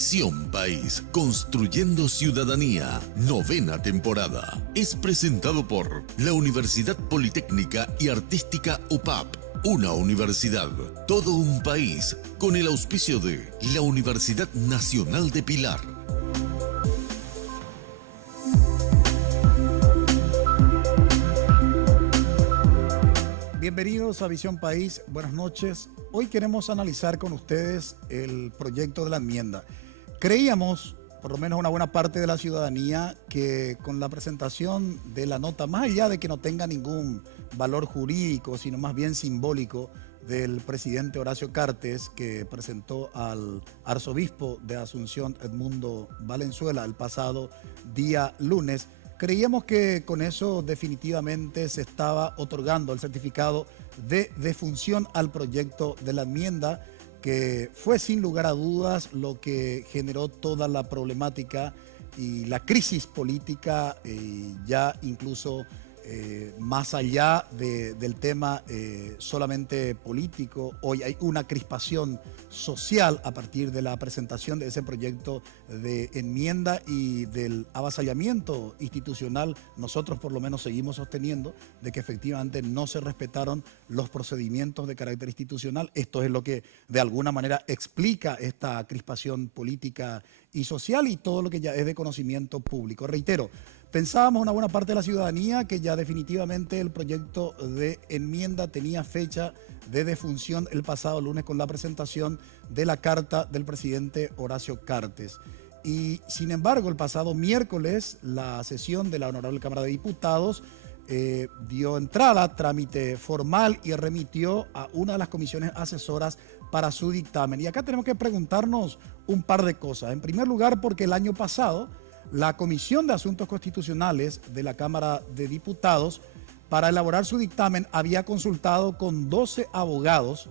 Visión País, construyendo ciudadanía, 9ª temporada. Es presentado por la Universidad Politécnica y Artística UPAP. Una universidad, todo un país, con el auspicio de la Universidad Nacional de Pilar. Bienvenidos a Visión País, buenas noches. Hoy queremos analizar con ustedes el proyecto de la enmienda. Creíamos, por lo menos una buena parte de la ciudadanía, que con la presentación de la nota, más allá de que no tenga ningún valor jurídico, sino más bien simbólico, del presidente Horacio Cartes, que presentó al arzobispo de Asunción, Edmundo Valenzuela, el pasado día lunes, creíamos que con eso definitivamente se estaba otorgando el certificado de defunción al proyecto de la enmienda, que fue sin lugar a dudas lo que generó toda la problemática y la crisis política, ya incluso más allá del tema solamente político. Hoy hay una crispación social a partir de la presentación de ese proyecto de enmienda y del avasallamiento institucional. Nosotros por lo menos seguimos sosteniendo de que efectivamente no se respetaron los procedimientos de carácter institucional. Esto es lo que de alguna manera explica esta crispación política y social y todo lo que ya es de conocimiento público. Reitero, pensábamos una buena parte de la ciudadanía que ya definitivamente el proyecto de enmienda tenía fecha de defunción el pasado lunes con la presentación de la carta del presidente Horacio Cartes. Y sin embargo, el pasado miércoles la sesión de la Honorable Cámara de Diputados dio entrada, trámite formal y remitió a una de las comisiones asesoras para su dictamen. Y acá tenemos que preguntarnos un par de cosas. En primer lugar, porque el año pasado la Comisión de Asuntos Constitucionales de la Cámara de Diputados, para elaborar su dictamen, había consultado con 12 abogados,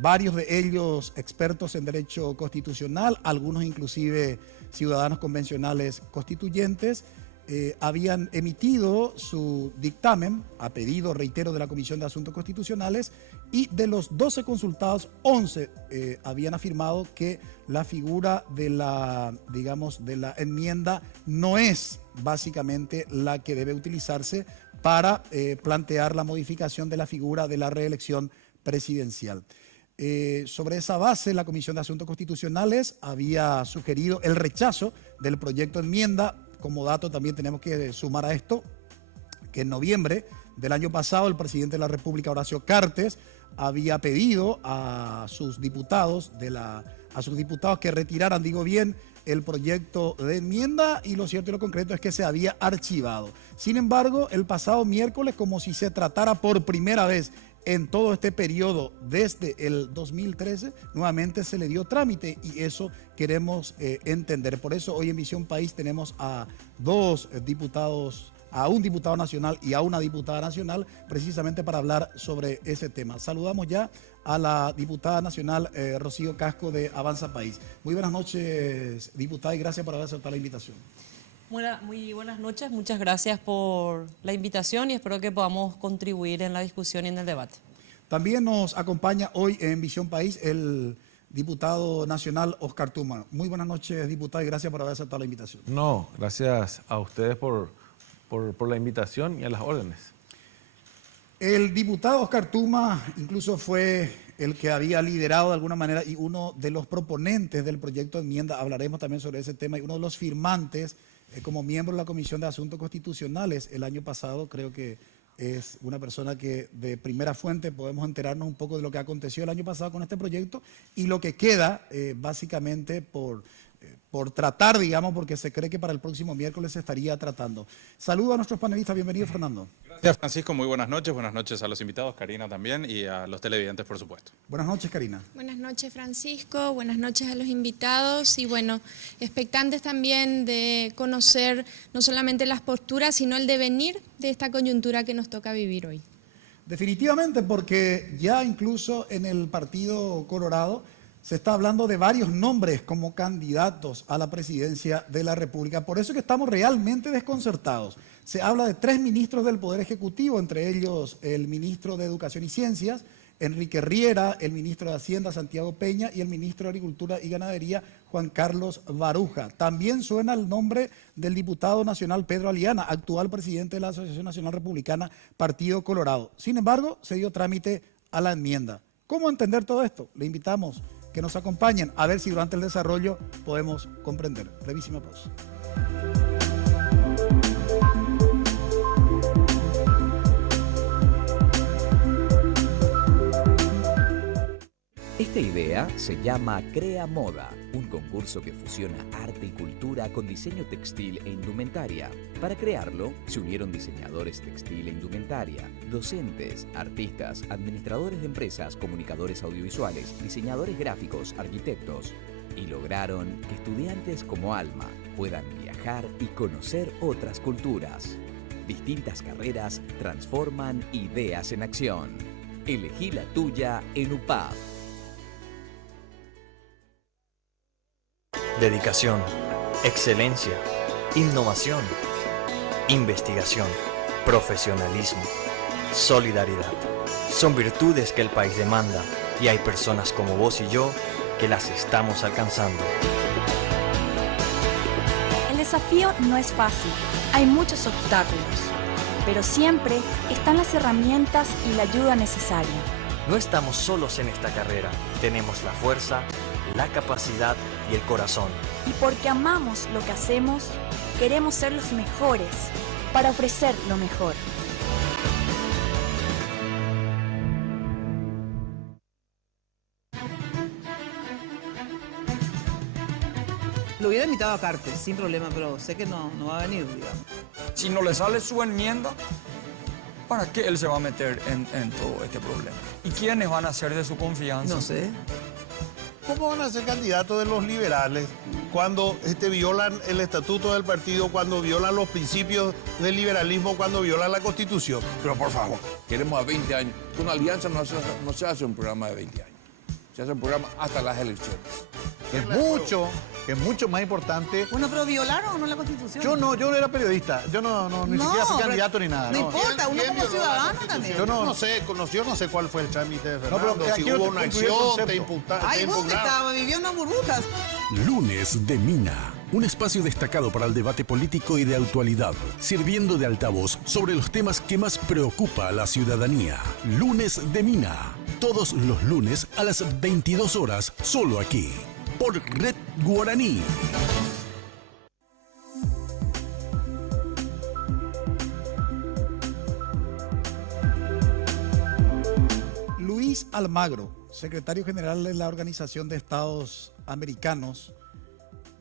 varios de ellos expertos en derecho constitucional, algunos inclusive ciudadanos convencionales constituyentes. Habían emitido su dictamen a pedido, reitero, de la Comisión de Asuntos Constitucionales, y de los 12 consultados, 11 habían afirmado que la figura de la, digamos, de la enmienda no es básicamente la que debe utilizarse para plantear la modificación de la figura de la reelección presidencial. Sobre esa base, la Comisión de Asuntos Constitucionales había sugerido el rechazo del proyecto de enmienda. Como dato también tenemos que sumar a esto que en noviembre del año pasado el presidente de la República, Horacio Cartes, había pedido a sus diputados que retiraran, digo bien, el proyecto de enmienda, y lo cierto y lo concreto es que se había archivado. Sin embargo, el pasado miércoles, como si se tratara por primera vez en todo este periodo desde el 2013, nuevamente se le dio trámite, y eso queremos entender. Por eso hoy en Visión País tenemos a dos diputados, a un diputado nacional y a una diputada nacional, precisamente para hablar sobre ese tema. Saludamos ya a la diputada nacional Rocío Casco de Avanza País. Muy buenas noches, diputada, y gracias por haber aceptado la invitación. Muy buenas noches, muchas gracias por la invitación y espero que podamos contribuir en la discusión y en el debate. También nos acompaña hoy en Visión País el diputado nacional Oscar Tuma. Muy buenas noches, diputado, y gracias por haber aceptado la invitación. No, gracias a ustedes por la invitación y a las órdenes. El diputado Oscar Tuma incluso fue el que había liderado de alguna manera y uno de los proponentes del proyecto de enmienda. Hablaremos también sobre ese tema, y uno de los firmantes como miembro de la Comisión de Asuntos Constitucionales el año pasado. Creo que es una persona que de primera fuente podemos enterarnos un poco de lo que aconteció el año pasado con este proyecto y lo que queda básicamente por tratar, digamos, porque se cree que para el próximo miércoles se estaría tratando. Saludo a nuestros panelistas. Bienvenido, Fernando. Gracias, Francisco. Muy buenas noches a los invitados, Karina también, y a los televidentes, por supuesto. Buenas noches, Karina. Buenas noches, Francisco. Buenas noches a los invitados y, bueno, expectantes también de conocer no solamente las posturas, sino el devenir de esta coyuntura que nos toca vivir hoy. Definitivamente, porque ya incluso en el Partido Colorado se está hablando de varios nombres como candidatos a la presidencia de la República. Por eso es que estamos realmente desconcertados. Se habla de 3 ministros del Poder Ejecutivo, entre ellos el ministro de Educación y Ciencias, Enrique Riera, el ministro de Hacienda, Santiago Peña, y el ministro de Agricultura y Ganadería, Juan Carlos Baruja. También suena el nombre del diputado nacional Pedro Aliana, actual presidente de la Asociación Nacional Republicana, Partido Colorado. Sin embargo, se dio trámite a la enmienda. ¿Cómo entender todo esto? Le invitamos que nos acompañen a ver si durante el desarrollo podemos comprender. Brevísima pausa. Esta idea se llama Crea Moda, un concurso que fusiona arte y cultura con diseño textil e indumentaria. Para crearlo, se unieron diseñadores textil e indumentaria, docentes, artistas, administradores de empresas, comunicadores audiovisuales, diseñadores gráficos, arquitectos, y lograron que estudiantes como Alma puedan viajar y conocer otras culturas. Distintas carreras transforman ideas en acción. Elegí la tuya en UPAP. Dedicación, excelencia, innovación, investigación, profesionalismo, solidaridad. Son virtudes que el país demanda y hay personas como vos y yo que las estamos alcanzando. El desafío no es fácil, hay muchos obstáculos, pero siempre están las herramientas y la ayuda necesaria. No estamos solos en esta carrera, tenemos la fuerza, la capacidad y el corazón. Y porque amamos lo que hacemos, queremos ser los mejores para ofrecer lo mejor. Lo hubiera invitado a Cartes, sin problema, pero sé que no va a venir, digamos. Si no le sale su enmienda, ¿para qué él se va a meter en todo este problema? ¿Y quiénes van a ser de su confianza? No sé. ¿Cómo van a ser candidatos de los liberales cuando violan el estatuto del partido, cuando violan los principios del liberalismo, cuando violan la Constitución? Pero por favor, queremos a 20 años. Con Alianza no se hace un programa de 20 años. Se hace un programa hasta las elecciones. Es mucho más importante. Bueno, pero ¿violaron o no la Constitución? Yo no era periodista. Yo ni siquiera fui candidato ni nada. No importa, uno como ciudadano también. Yo no sé cuál fue el trámite de Fernando, pero si hubo una acción, te imputaron. Ay, vos que estaba, vivió en unas burbujas. Lunes de Mina, un espacio destacado para el debate político y de actualidad, sirviendo de altavoz sobre los temas que más preocupa a la ciudadanía. Lunes de Mina, todos los lunes a las 22 horas, solo aquí, por Red Guaraní. Luis Almagro, secretario general de la Organización de Estados Americanos,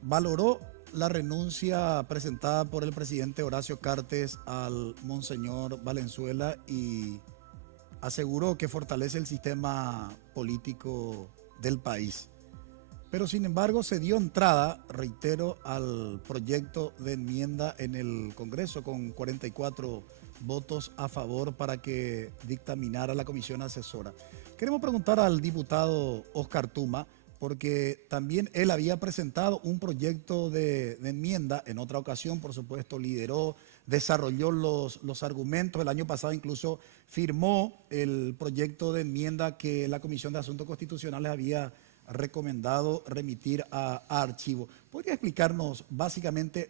valoró la renuncia presentada por el presidente Horacio Cartes al monseñor Valenzuela y aseguró que fortalece el sistema político del país. Pero sin embargo se dio entrada, reitero, al proyecto de enmienda en el Congreso con 44 votos a favor para que dictaminara la comisión asesora. Queremos preguntar al diputado Oscar Tuma, porque también él había presentado un proyecto de enmienda, en otra ocasión, por supuesto, lideró, desarrolló los argumentos, el año pasado incluso firmó el proyecto de enmienda que la Comisión de Asuntos Constitucionales había recomendado remitir a archivo. ¿Podría explicarnos básicamente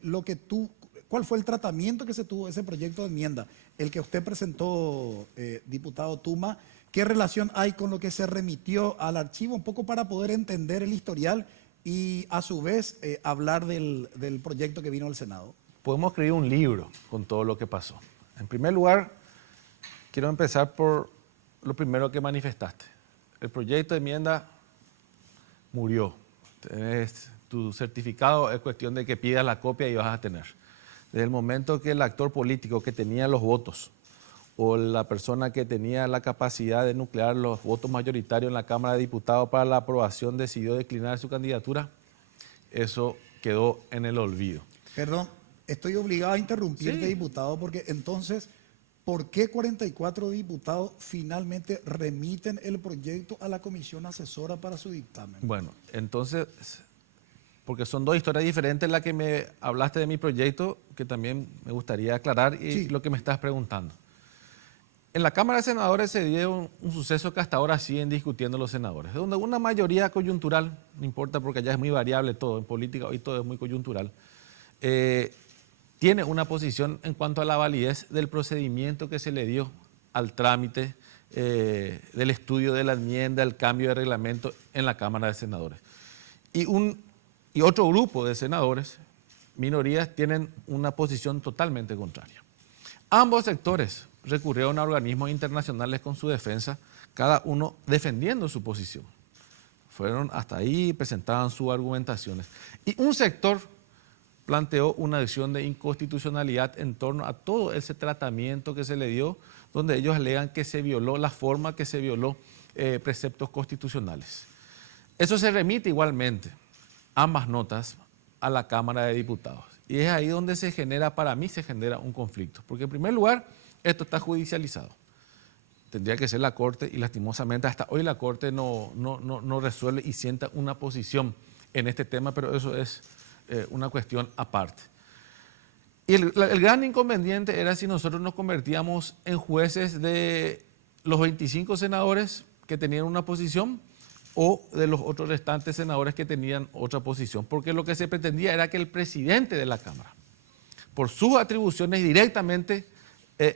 cuál fue el tratamiento que se tuvo ese proyecto de enmienda, el que usted presentó, diputado Tuma? ¿Qué relación hay con lo que se remitió al archivo? Un poco para poder entender el historial y a su vez hablar del proyecto que vino al Senado. Podemos escribir un libro con todo lo que pasó. En primer lugar, quiero empezar por lo primero que manifestaste. El proyecto de enmienda murió. Tu certificado es cuestión de que pidas la copia y vas a tener. Desde el momento que el actor político que tenía los votos o la persona que tenía la capacidad de nuclear los votos mayoritarios en la Cámara de Diputados para la aprobación decidió declinar su candidatura, eso quedó en el olvido. Perdón, estoy obligado a interrumpirte, diputado, porque entonces, ¿por qué 44 diputados finalmente remiten el proyecto a la comisión asesora para su dictamen? Bueno, entonces, porque son dos historias diferentes las que me hablaste de mi proyecto, que también me gustaría aclarar y lo que me estás preguntando. En la Cámara de Senadores se dio un suceso que hasta ahora siguen discutiendo los senadores, donde una mayoría coyuntural, no importa porque allá es muy variable todo, en política hoy todo es muy coyuntural, tiene una posición en cuanto a la validez del procedimiento que se le dio al trámite del estudio de la enmienda, el cambio de reglamento en la Cámara de Senadores. Y otro grupo de senadores, minorías, tienen una posición totalmente contraria. Ambos sectores recurrieron a organismos internacionales con su defensa, cada uno defendiendo su posición. Fueron hasta ahí, presentaban sus argumentaciones. Y un sector planteó una acción de inconstitucionalidad en torno a todo ese tratamiento que se le dio, donde ellos alegan que se violó la forma que se violó preceptos constitucionales. Eso se remite igualmente, ambas notas, a la Cámara de Diputados. Y es ahí donde se genera, para mí se genera un conflicto. Porque en primer lugar, esto está judicializado. Tendría que ser la Corte y lastimosamente hasta hoy la Corte no resuelve y sienta una posición en este tema, pero eso es una cuestión aparte. Y el gran inconveniente era si nosotros nos convertíamos en jueces de los 25 senadores que tenían una posición o de los otros restantes senadores que tenían otra posición, porque lo que se pretendía era que el presidente de la Cámara, por sus atribuciones directamente,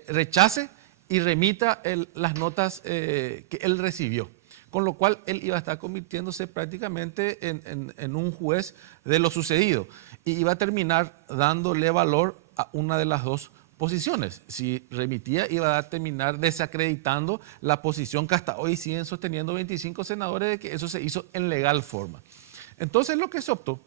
rechace y remita las notas que él recibió, con lo cual él iba a estar convirtiéndose prácticamente en un juez de lo sucedido y iba a terminar dándole valor a una de las dos posiciones. Si remitía, iba a terminar desacreditando la posición que hasta hoy siguen sosteniendo 25 senadores de que eso se hizo en legal forma. Entonces lo que se optó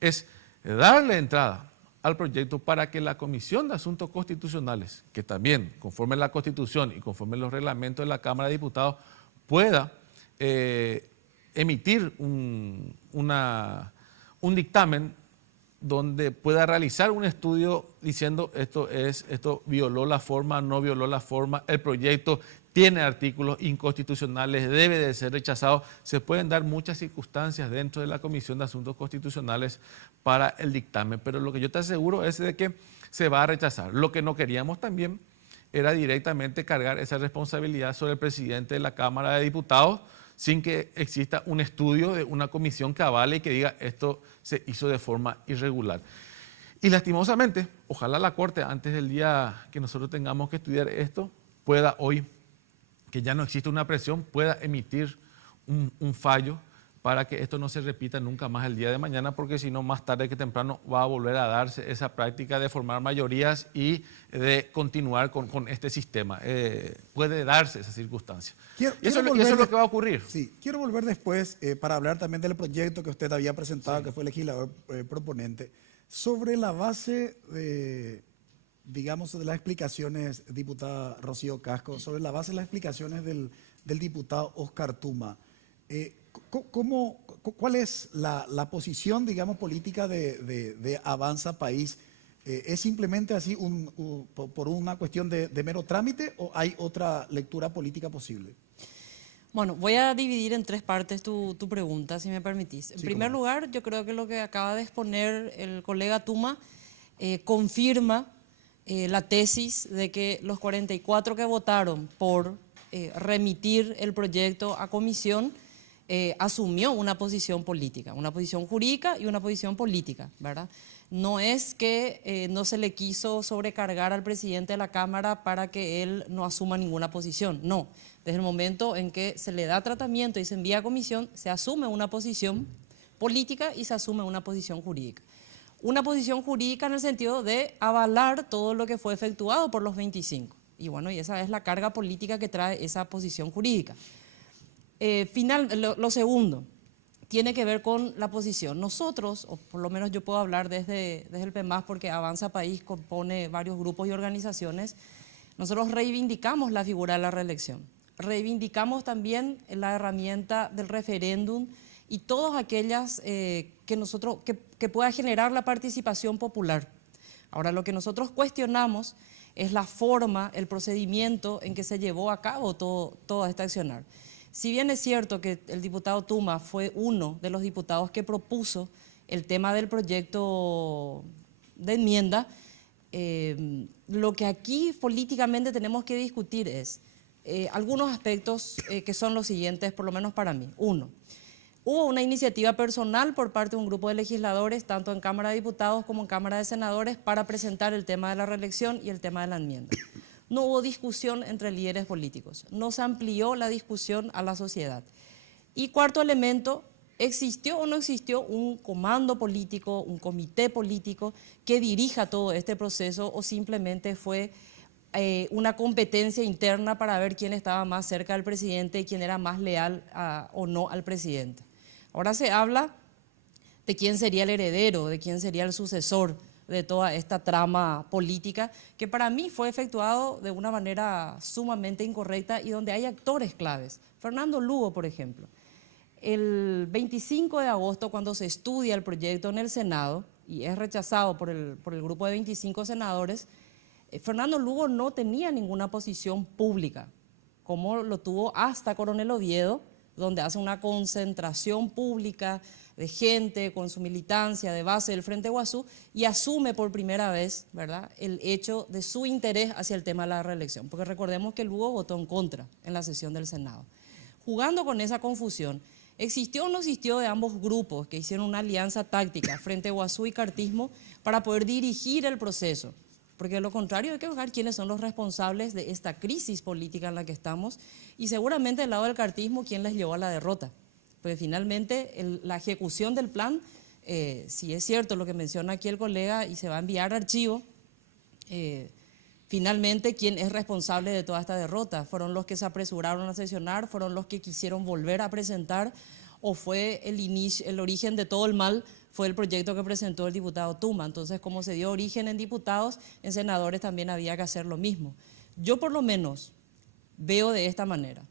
es darle entrada al proyecto para que la Comisión de Asuntos Constitucionales, que también conforme la Constitución y conforme los reglamentos de la Cámara de Diputados, pueda emitir un dictamen donde pueda realizar un estudio diciendo esto violó la forma, no violó la forma, el proyecto tiene artículos inconstitucionales, debe de ser rechazado. Se pueden dar muchas circunstancias dentro de la Comisión de Asuntos Constitucionales para el dictamen, pero lo que yo te aseguro es de que se va a rechazar. Lo que no queríamos también era directamente cargar esa responsabilidad sobre el presidente de la Cámara de Diputados sin que exista un estudio de una comisión que avale y que diga esto se hizo de forma irregular. Y lastimosamente, ojalá la Corte, antes del día que nosotros tengamos que estudiar esto, pueda hoy, que ya no existe una presión, pueda emitir un fallo para que esto no se repita nunca más el día de mañana, porque si no, más tarde que temprano va a volver a darse esa práctica de formar mayorías y de continuar con este sistema. Puede darse esa circunstancia. Y eso es lo que va a ocurrir. Sí, quiero volver después para hablar también del proyecto que usted había presentado, que fue el legislador proponente, sobre la base de, digamos, de las explicaciones, diputada Rocío Casco, sobre la base de las explicaciones del diputado Oscar Tuma. ¿Cuál es la posición, digamos, política de Avanza País? ¿Es simplemente así por una cuestión de mero trámite o hay otra lectura política posible? Bueno, voy a dividir en tres partes tu pregunta, si me permitís. En primer lugar, yo creo que lo que acaba de exponer el colega Tuma confirma la tesis de que los 44 que votaron por remitir el proyecto a comisión asumió una posición política, una posición jurídica y una posición política, ¿verdad? No es que no se le quiso sobrecargar al presidente de la Cámara para que él no asuma ninguna posición, no. Desde el momento en que se le da tratamiento y se envía a comisión, se asume una posición política y se asume una posición jurídica. Una posición jurídica en el sentido de avalar todo lo que fue efectuado por los 25. Y bueno, y esa es la carga política que trae esa posición jurídica. Lo segundo, tiene que ver con la posición. Nosotros, o por lo menos yo puedo hablar desde el PEMAS porque Avanza País compone varios grupos y organizaciones, nosotros reivindicamos la figura de la reelección. Reivindicamos también la herramienta del referéndum y todas aquellas que pueda generar la participación popular. Ahora, lo que nosotros cuestionamos es la forma, el procedimiento en que se llevó a cabo todo este accionar. Si bien es cierto que el diputado Tuma fue uno de los diputados que propuso el tema del proyecto de enmienda, lo que aquí políticamente tenemos que discutir es algunos aspectos que son los siguientes, por lo menos para mí. Uno, hubo una iniciativa personal por parte de un grupo de legisladores, tanto en Cámara de Diputados como en Cámara de Senadores, para presentar el tema de la reelección y el tema de la enmienda. No hubo discusión entre líderes políticos, no se amplió la discusión a la sociedad. Y cuarto elemento, ¿existió o no existió un comando político, un comité político que dirija todo este proceso o simplemente fue una competencia interna para ver quién estaba más cerca del presidente y quién era más leal o no al presidente? Ahora se habla de quién sería el heredero, de quién sería el sucesor de toda esta trama política, que para mí fue efectuado de una manera sumamente incorrecta y donde hay actores claves. Fernando Lugo, por ejemplo. El 25 de agosto, cuando se estudia el proyecto en el Senado y es rechazado por el grupo de 25 senadores, Fernando Lugo no tenía ninguna posición pública, como lo tuvo hasta Coronel Oviedo, donde hace una concentración pública de gente con su militancia de base del Frente Guazú y asume por primera vez, ¿verdad?, el hecho de su interés hacia el tema de la reelección, porque recordemos que Lugo votó en contra en la sesión del Senado. Jugando con esa confusión, ¿existió o no existió de ambos grupos que hicieron una alianza táctica, Frente Guazú y Cartismo, para poder dirigir el proceso? Porque de lo contrario hay que buscar quiénes son los responsables de esta crisis política en la que estamos y seguramente del lado del cartismo quién les llevó a la derrota. Porque finalmente la ejecución del plan, si es cierto lo que menciona aquí el colega y se va a enviar archivo, finalmente quién es responsable de toda esta derrota. ¿Fueron los que se apresuraron a sesionar? ¿Fueron los que quisieron volver a presentar? ¿O fue el origen de todo el mal? Fue el proyecto que presentó el diputado Tuma. Entonces, como se dio origen en diputados, en senadores también había que hacer lo mismo. Yo por lo menos veo de esta manera.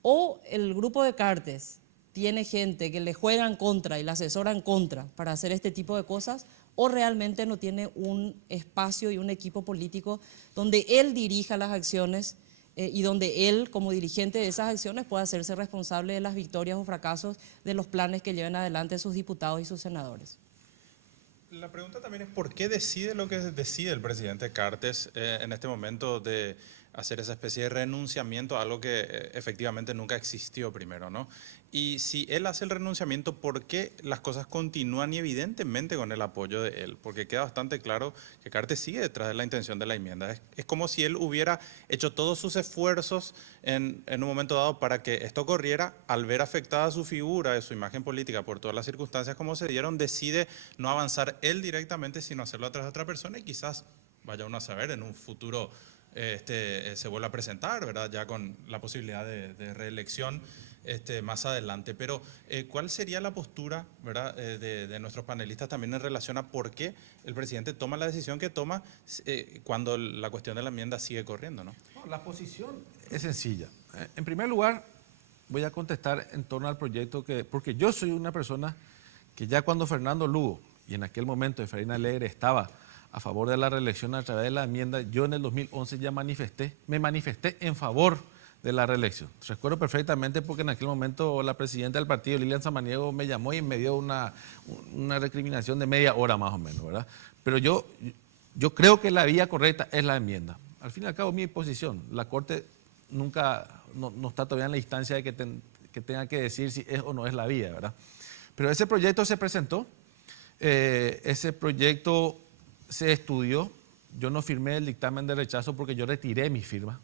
O el grupo de Cartes tiene gente que le juega en contra y le asesora en contra para hacer este tipo de cosas, o realmente no tiene un espacio y un equipo político donde él dirija las acciones y donde él, como dirigente de esas acciones, pueda hacerse responsable de las victorias o fracasos de los planes que lleven adelante sus diputados y sus senadores. La pregunta también es ¿por qué decide lo que decide el presidente Cartes en este momento de hacer esa especie de renunciamiento a algo que efectivamente nunca existió primero, ¿no? Y si él hace el renunciamiento, ¿por qué las cosas continúan y evidentemente con el apoyo de él? Porque queda bastante claro que Cartes sigue detrás de la intención de la enmienda. Es como si él hubiera hecho todos sus esfuerzos en un momento dado para que esto corriera, al ver afectada su figura, su imagen política por todas las circunstancias como se dieron, decide no avanzar él directamente, sino hacerlo a través de otra persona y quizás, vaya uno a saber, en un futuro se vuelve a presentar, ¿verdad?, ya con la posibilidad de reelección más adelante. Pero ¿cuál sería la postura, ¿verdad?, de nuestros panelistas también en relación a por qué el presidente toma la decisión que toma cuando la cuestión de la enmienda sigue corriendo, ¿no? La posición es sencilla. En primer lugar, voy a contestar en torno al proyecto porque yo soy una persona que ya cuando Fernando Lugo, y en aquel momento Efraín Alegre estaba a favor de la reelección a través de la enmienda, yo en el 2011 ya me manifesté en favor de la reelección. Recuerdo perfectamente porque en aquel momento la presidenta del partido, Lilian Samaniego, me llamó y me dio una recriminación de media hora más o menos, ¿verdad? Pero yo creo que la vía correcta es la enmienda. Al fin y al cabo, mi posición, la Corte nunca, no está todavía en la instancia de que tenga que decir si es o no es la vía, ¿verdad? Pero ese proyecto se presentó, ese proyecto se estudió, yo no firmé el dictamen de rechazo porque yo retiré mi firma,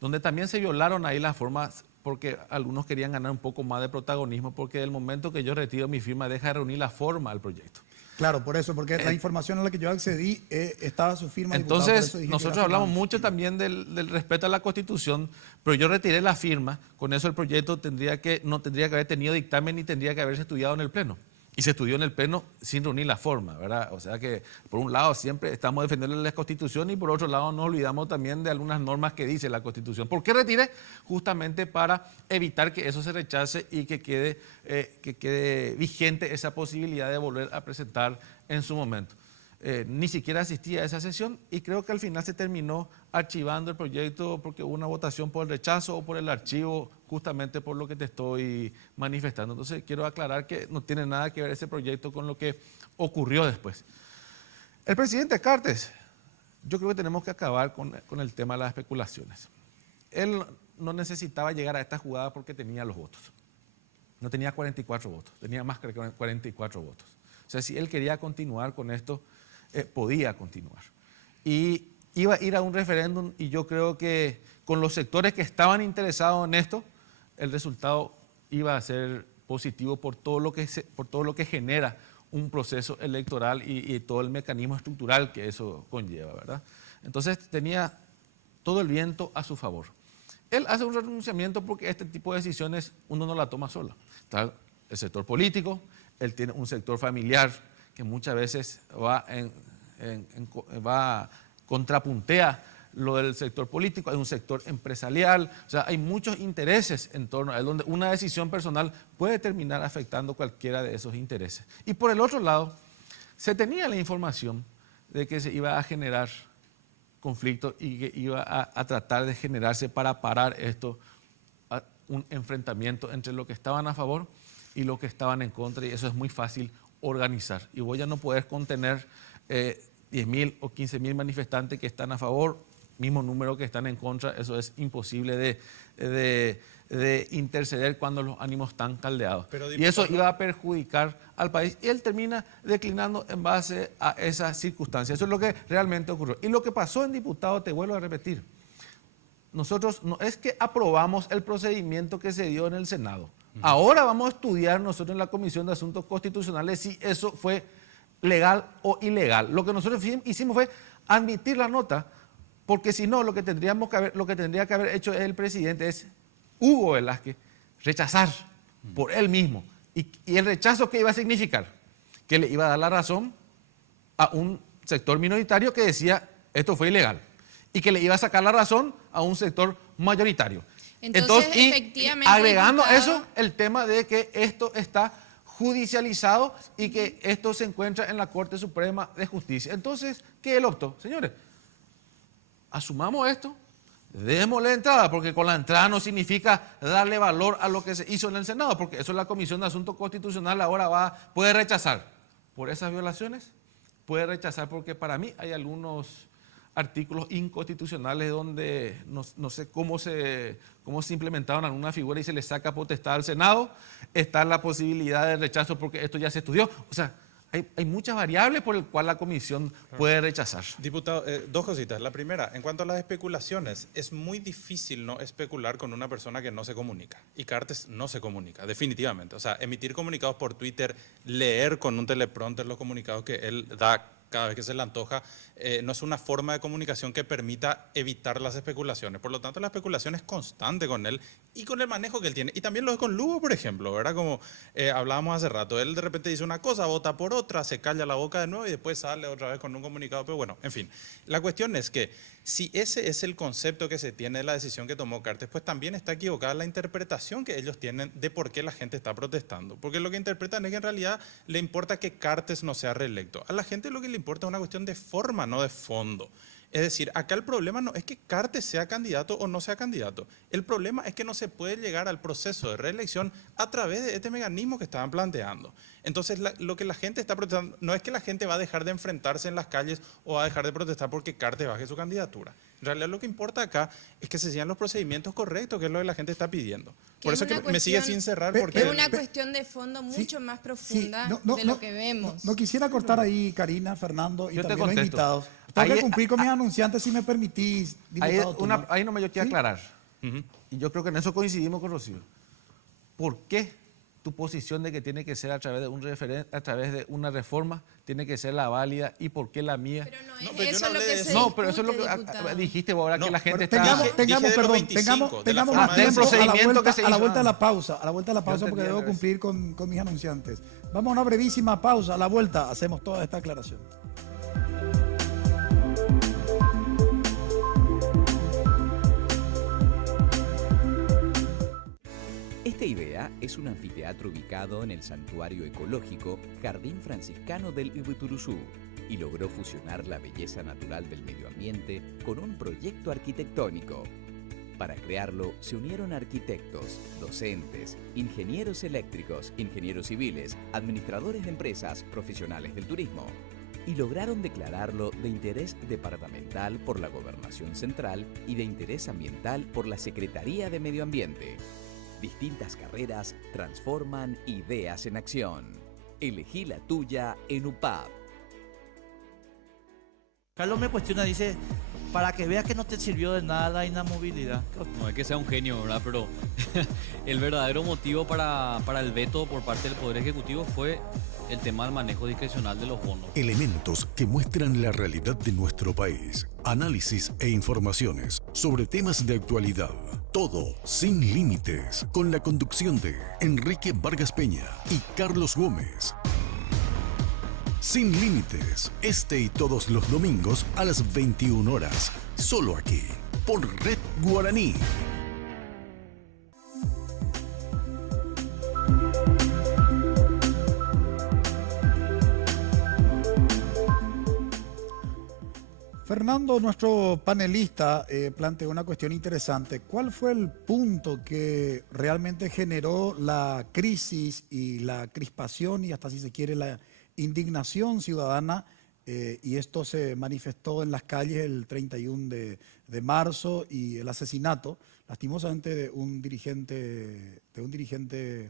donde también se violaron ahí las formas porque algunos querían ganar un poco más de protagonismo porque del momento que yo retiro mi firma deja de reunir la forma al proyecto. Claro, por eso, porque la información a la que yo accedí estaba su firma. Entonces, nosotros hablamos mucho también del respeto a la Constitución, pero yo retiré la firma, con eso el proyecto no tendría que haber tenido dictamen ni tendría que haberse estudiado en el Pleno. Y se estudió en el Pleno sin reunir la forma, ¿verdad? O sea que, por un lado, siempre estamos defendiendo la Constitución y por otro lado nos olvidamos también de algunas normas que dice la Constitución. ¿Por qué retiré? Justamente para evitar que eso se rechace y que quede vigente esa posibilidad de volver a presentar en su momento. Ni siquiera asistí a esa sesión y creo que al final se terminó archivando el proyecto porque hubo una votación por el rechazo o por el archivo, justamente por lo que te estoy manifestando. Entonces quiero aclarar que no tiene nada que ver ese proyecto con lo que ocurrió después. El presidente Cartes yo creo que tenemos que acabar con el tema de las especulaciones. Él no necesitaba llegar a esta jugada porque tenía los votos. No tenía 44 votos, tenía más que 44 votos. O sea, si él quería continuar con esto, podía continuar. Y iba a ir a un referéndum y yo creo que con los sectores que estaban interesados en esto, el resultado iba a ser positivo por todo lo que genera un proceso electoral y todo el mecanismo estructural que eso conlleva, ¿verdad? Entonces tenía todo el viento a su favor. Él hace un renunciamiento porque este tipo de decisiones uno no la toma solo. Está el sector político, él tiene un sector familiar que muchas veces contrapuntea lo del sector político, hay un sector empresarial, o sea, hay muchos intereses en torno a él, donde una decisión personal puede terminar afectando cualquiera de esos intereses. Y por el otro lado, se tenía la información de que se iba a generar conflicto y que iba a tratar de generarse para parar esto, un enfrentamiento entre los que estaban a favor y los que estaban en contra, y eso es muy fácil organizar. Y voy a no poder contener 10.000 o 15.000 manifestantes que están a favor, mismo número que están en contra, eso es imposible de interceder cuando los ánimos están caldeados. Y eso iba a perjudicar al país y él termina declinando en base a esas circunstancias. Eso es lo que realmente ocurrió. Y lo que pasó en diputado, te vuelvo a repetir, nosotros no es que aprobamos el procedimiento que se dio en el Senado. Ahora vamos a estudiar nosotros en la Comisión de Asuntos Constitucionales si eso fue legal o ilegal. Lo que nosotros hicimos fue admitir la nota, porque si no, lo que tendría que haber hecho el presidente es Hugo Velázquez rechazar por él mismo. ¿Y el rechazo qué iba a significar? Que le iba a dar la razón a un sector minoritario que decía esto fue ilegal y que le iba a sacar la razón a un sector mayoritario. Entonces efectivamente, agregando eso, el tema de que esto está judicializado y que esto se encuentra en la Corte Suprema de Justicia. Entonces, ¿qué él optó? Señores, asumamos esto, démosle entrada, porque con la entrada no significa darle valor a lo que se hizo en el Senado, porque eso la Comisión de Asuntos Constitucionales ahora puede rechazar por esas violaciones, puede rechazar porque para mí hay algunos artículos inconstitucionales donde no sé cómo se implementaron alguna figura y se le saca potestad al Senado, está la posibilidad de rechazo porque esto ya se estudió, o sea, hay muchas variables por las cuales la comisión puede rechazar. Diputado, dos cositas. La primera, en cuanto a las especulaciones, es muy difícil no especular con una persona que no se comunica. Y Cartes no se comunica, definitivamente. O sea, emitir comunicados por Twitter, leer con un teleprompter los comunicados que él da cada vez que se le antoja, no es una forma de comunicación que permita evitar las especulaciones. Por lo tanto, la especulación es constante con él y con el manejo que él tiene. Y también lo es con Lugo, por ejemplo, ¿verdad? Como hablábamos hace rato, él de repente dice una cosa, vota por otra, se calla la boca de nuevo y después sale otra vez con un comunicado. Pero bueno, en fin, la cuestión es que si ese es el concepto que se tiene de la decisión que tomó Cartes, pues también está equivocada la interpretación que ellos tienen de por qué la gente está protestando. Porque lo que interpretan es que en realidad le importa que Cartes no sea reelecto. A la gente lo que le importa es una cuestión de forma, no de fondo. Es decir, acá el problema no es que Cartes sea candidato o no sea candidato. El problema es que no se puede llegar al proceso de reelección a través de este mecanismo que estaban planteando. Entonces, lo que la gente está protestando no es que la gente va a dejar de enfrentarse en las calles o va a dejar de protestar porque Cartes baje su candidatura. En realidad lo que importa acá es que se sigan los procedimientos correctos, que es lo que la gente está pidiendo. Por eso que me sigue sin cerrar. Porque es una cuestión de fondo mucho más profunda de lo que vemos. No quisiera cortar ahí, Karina, Fernando, y también los invitados. Tengo que cumplir con mis anunciantes, si me permitís, diputado. Ahí no me yo quiero aclarar. Y yo creo que en eso coincidimos con Rocío. ¿Por qué tu posición de que tiene que ser a través de un a través de una reforma tiene que ser la válida y por qué la mía? Pero no es eso lo que se discute, pero eso es lo que dijiste ahora, que la gente está... Tengamos más tiempo a la vuelta de la pausa, porque debo cumplir con mis anunciantes. Vamos a una brevísima pausa, a la vuelta hacemos toda esta aclaración. Esta idea es un anfiteatro ubicado en el santuario ecológico Jardín Franciscano del Ibituruzú y logró fusionar la belleza natural del medio ambiente con un proyecto arquitectónico. Para crearlo se unieron arquitectos, docentes, ingenieros eléctricos, ingenieros civiles, administradores de empresas, profesionales del turismo. y lograron declararlo de interés departamental por la Gobernación Central y de interés ambiental por la Secretaría de Medio Ambiente. Distintas carreras transforman ideas en acción. Elegí la tuya en UPAP. Carlos me cuestiona, dice, para que veas que no te sirvió de nada la inamovilidad. No es que sea un genio, ¿verdad? Pero el verdadero motivo para el veto por parte del Poder Ejecutivo fue el tema del manejo discrecional de los bonos. Elementos que muestran la realidad de nuestro país. Análisis e informaciones sobre temas de actualidad. Todo sin límites. Con la conducción de Enrique Vargas Peña y Carlos Gómez. Sin límites. Este y todos los domingos a las 21 horas. Solo aquí. Por Red Guaraní. Fernando, nuestro panelista, planteó una cuestión interesante. ¿Cuál fue el punto que realmente generó la crisis y la crispación y hasta, si se quiere, la indignación ciudadana? Y esto se manifestó en las calles el 31 de marzo y el asesinato, lastimosamente, de un dirigente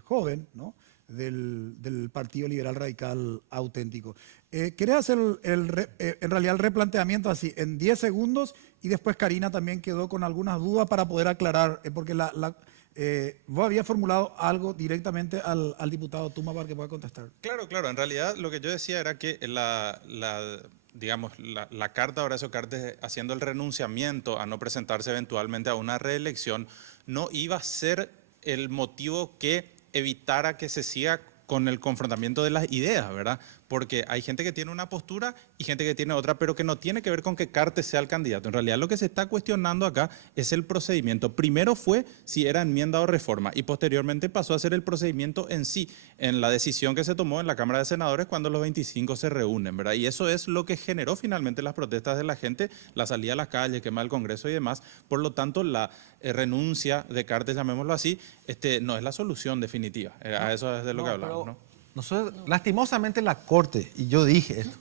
joven, ¿no?, del Partido Liberal Radical Auténtico. ¿Querés hacer en realidad el replanteamiento así en 10 segundos? Y después Karina también quedó con algunas dudas para poder aclarar, porque vos habías formulado algo directamente al diputado Tuma para que pueda contestar. Claro, en realidad lo que yo decía era que la carta, Horacio Cartes, haciendo el renunciamiento a no presentarse eventualmente a una reelección, no iba a ser el motivo que evitara que se siga con el confrontamiento de las ideas, ¿verdad? Porque hay gente que tiene una postura y gente que tiene otra, pero que no tiene que ver con que Cartes sea el candidato. En realidad lo que se está cuestionando acá es el procedimiento. Primero fue si era enmienda o reforma y posteriormente pasó a ser el procedimiento en sí, en la decisión que se tomó en la Cámara de Senadores cuando los 25 se reúnen, ¿verdad? Y eso es lo que generó finalmente las protestas de la gente, la salida a las calles, quema del Congreso y demás. Por lo tanto, la renuncia de Cartes, llamémoslo así, no es la solución definitiva. A eso es de lo que hablamos, ¿no? Nosotros, lastimosamente, la Corte, y yo dije esto,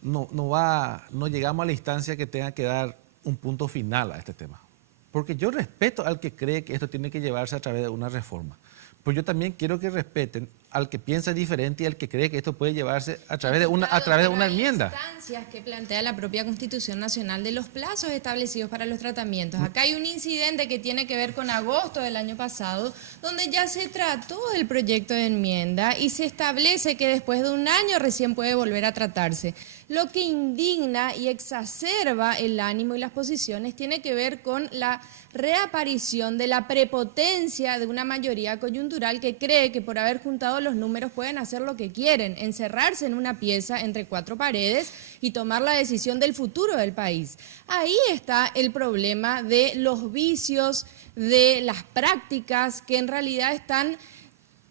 no llegamos a la instancia que tenga que dar un punto final a este tema. Porque yo respeto al que cree que esto tiene que llevarse a través de una reforma. Pero yo también quiero que respeten al que piensa diferente y al que cree que esto puede llevarse a través de una enmienda. Instancias que plantea la propia Constitución Nacional de los plazos establecidos para los tratamientos. Acá hay un incidente que tiene que ver con agosto del año pasado, donde ya se trató el proyecto de enmienda y se establece que después de un año recién puede volver a tratarse. Lo que indigna y exacerba el ánimo y las posiciones tiene que ver con la reaparición de la prepotencia de una mayoría coyuntural que cree que por haber juntado los números pueden hacer lo que quieren, encerrarse en una pieza entre cuatro paredes y tomar la decisión del futuro del país. Ahí está el problema de los vicios, de las prácticas que en realidad están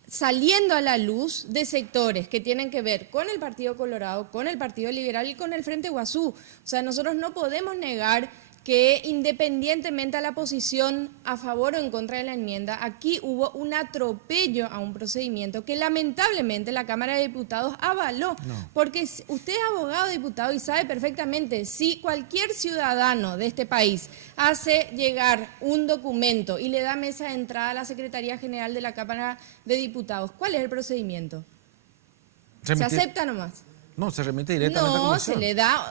saliendo a la luz de sectores que tienen que ver con el Partido Colorado, con el Partido Liberal y con el Frente Guazú. O sea, nosotros no podemos negar que independientemente a la posición a favor o en contra de la enmienda, aquí hubo un atropello a un procedimiento que lamentablemente la Cámara de Diputados avaló. Porque usted es abogado, diputado, y sabe perfectamente, si cualquier ciudadano de este país hace llegar un documento y le da mesa de entrada a la Secretaría General de la Cámara de Diputados, ¿cuál es el procedimiento? ¿Se acepta nomás? No, se remite directamente a la comisión.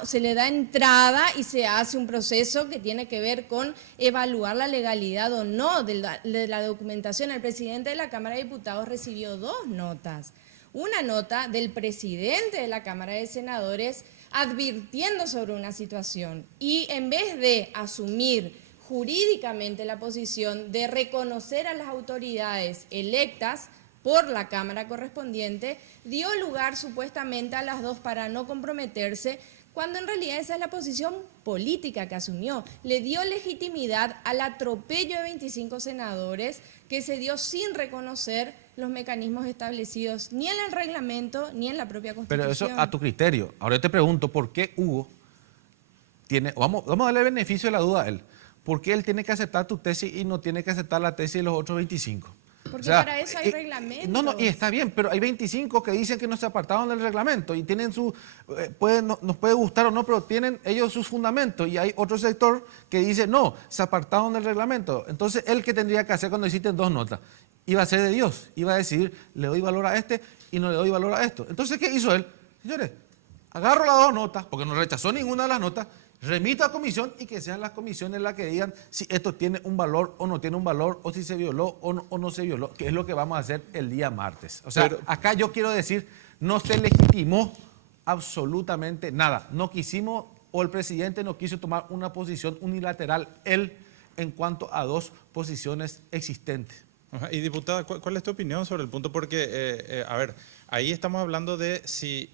Se le da entrada y se hace un proceso que tiene que ver con evaluar la legalidad o no de la documentación. El presidente de la Cámara de Diputados recibió 2 notas. Una nota del presidente de la Cámara de Senadores advirtiendo sobre una situación y en vez de asumir jurídicamente la posición de reconocer a las autoridades electas por la Cámara correspondiente, dio lugar supuestamente a las 2 para no comprometerse, cuando en realidad esa es la posición política que asumió. Le dio legitimidad al atropello de 25 senadores que se dio sin reconocer los mecanismos establecidos ni en el reglamento ni en la propia Constitución. Pero eso a tu criterio. Ahora yo te pregunto, ¿por qué Hugo tiene, vamos a darle beneficio de la duda a él, ¿por qué él tiene que aceptar tu tesis y no tiene que aceptar la tesis de los otros 25? Porque O sea, para eso hay reglamentos. No, y está bien, pero hay 25 que dicen que no se apartaron del reglamento y tienen su, nos puede gustar o no, pero tienen ellos sus fundamentos. Y hay otro sector que dice, no, se apartaron del reglamento. Entonces, ¿él qué tendría que hacer cuando existen dos notas? Iba a ser de Dios, iba a decidir, le doy valor a este y no le doy valor a esto. Entonces, ¿qué hizo él? Señores, agarro las dos notas, porque no rechazó ninguna de las notas, remito a comisión y que sean las comisiones las que digan si esto tiene un valor o no tiene un valor, o si se violó o no se violó, que es lo que vamos a hacer el día martes. O sea, acá yo quiero decir, no se legitimó absolutamente nada. No quisimos, o el presidente no quiso tomar una posición unilateral, él, en cuanto a dos posiciones existentes. Ajá. Y diputada, ¿cuál es tu opinión sobre el punto? Porque, a ver, ahí estamos hablando de si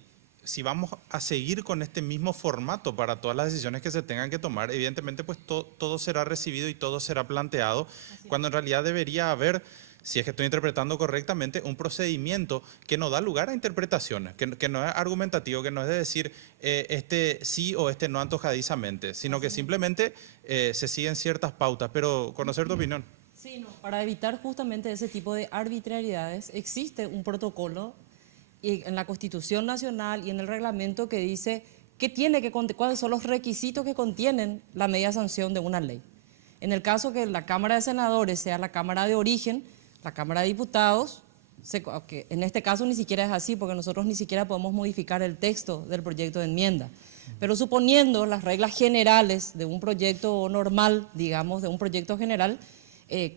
vamos a seguir con este mismo formato para todas las decisiones que se tengan que tomar. Evidentemente, pues todo será recibido y todo será planteado, cuando en realidad debería haber, si es que estoy interpretando correctamente, un procedimiento que no da lugar a interpretaciones, que no es argumentativo, que no es de decir este sí o este no antojadizamente, sino que simplemente se siguen ciertas pautas. Pero conocer tu opinión. Sí, no, para evitar justamente ese tipo de arbitrariedades, existe un protocolo en la Constitución Nacional y en el reglamento que dice cuáles son los requisitos que contienen la media sanción de una ley. En el caso que la Cámara de Senadores sea la Cámara de origen, la Cámara de Diputados, que en este caso ni siquiera es así, porque nosotros ni siquiera podemos modificar el texto del proyecto de enmienda. Pero suponiendo las reglas generales de un proyecto normal, digamos, de un proyecto general,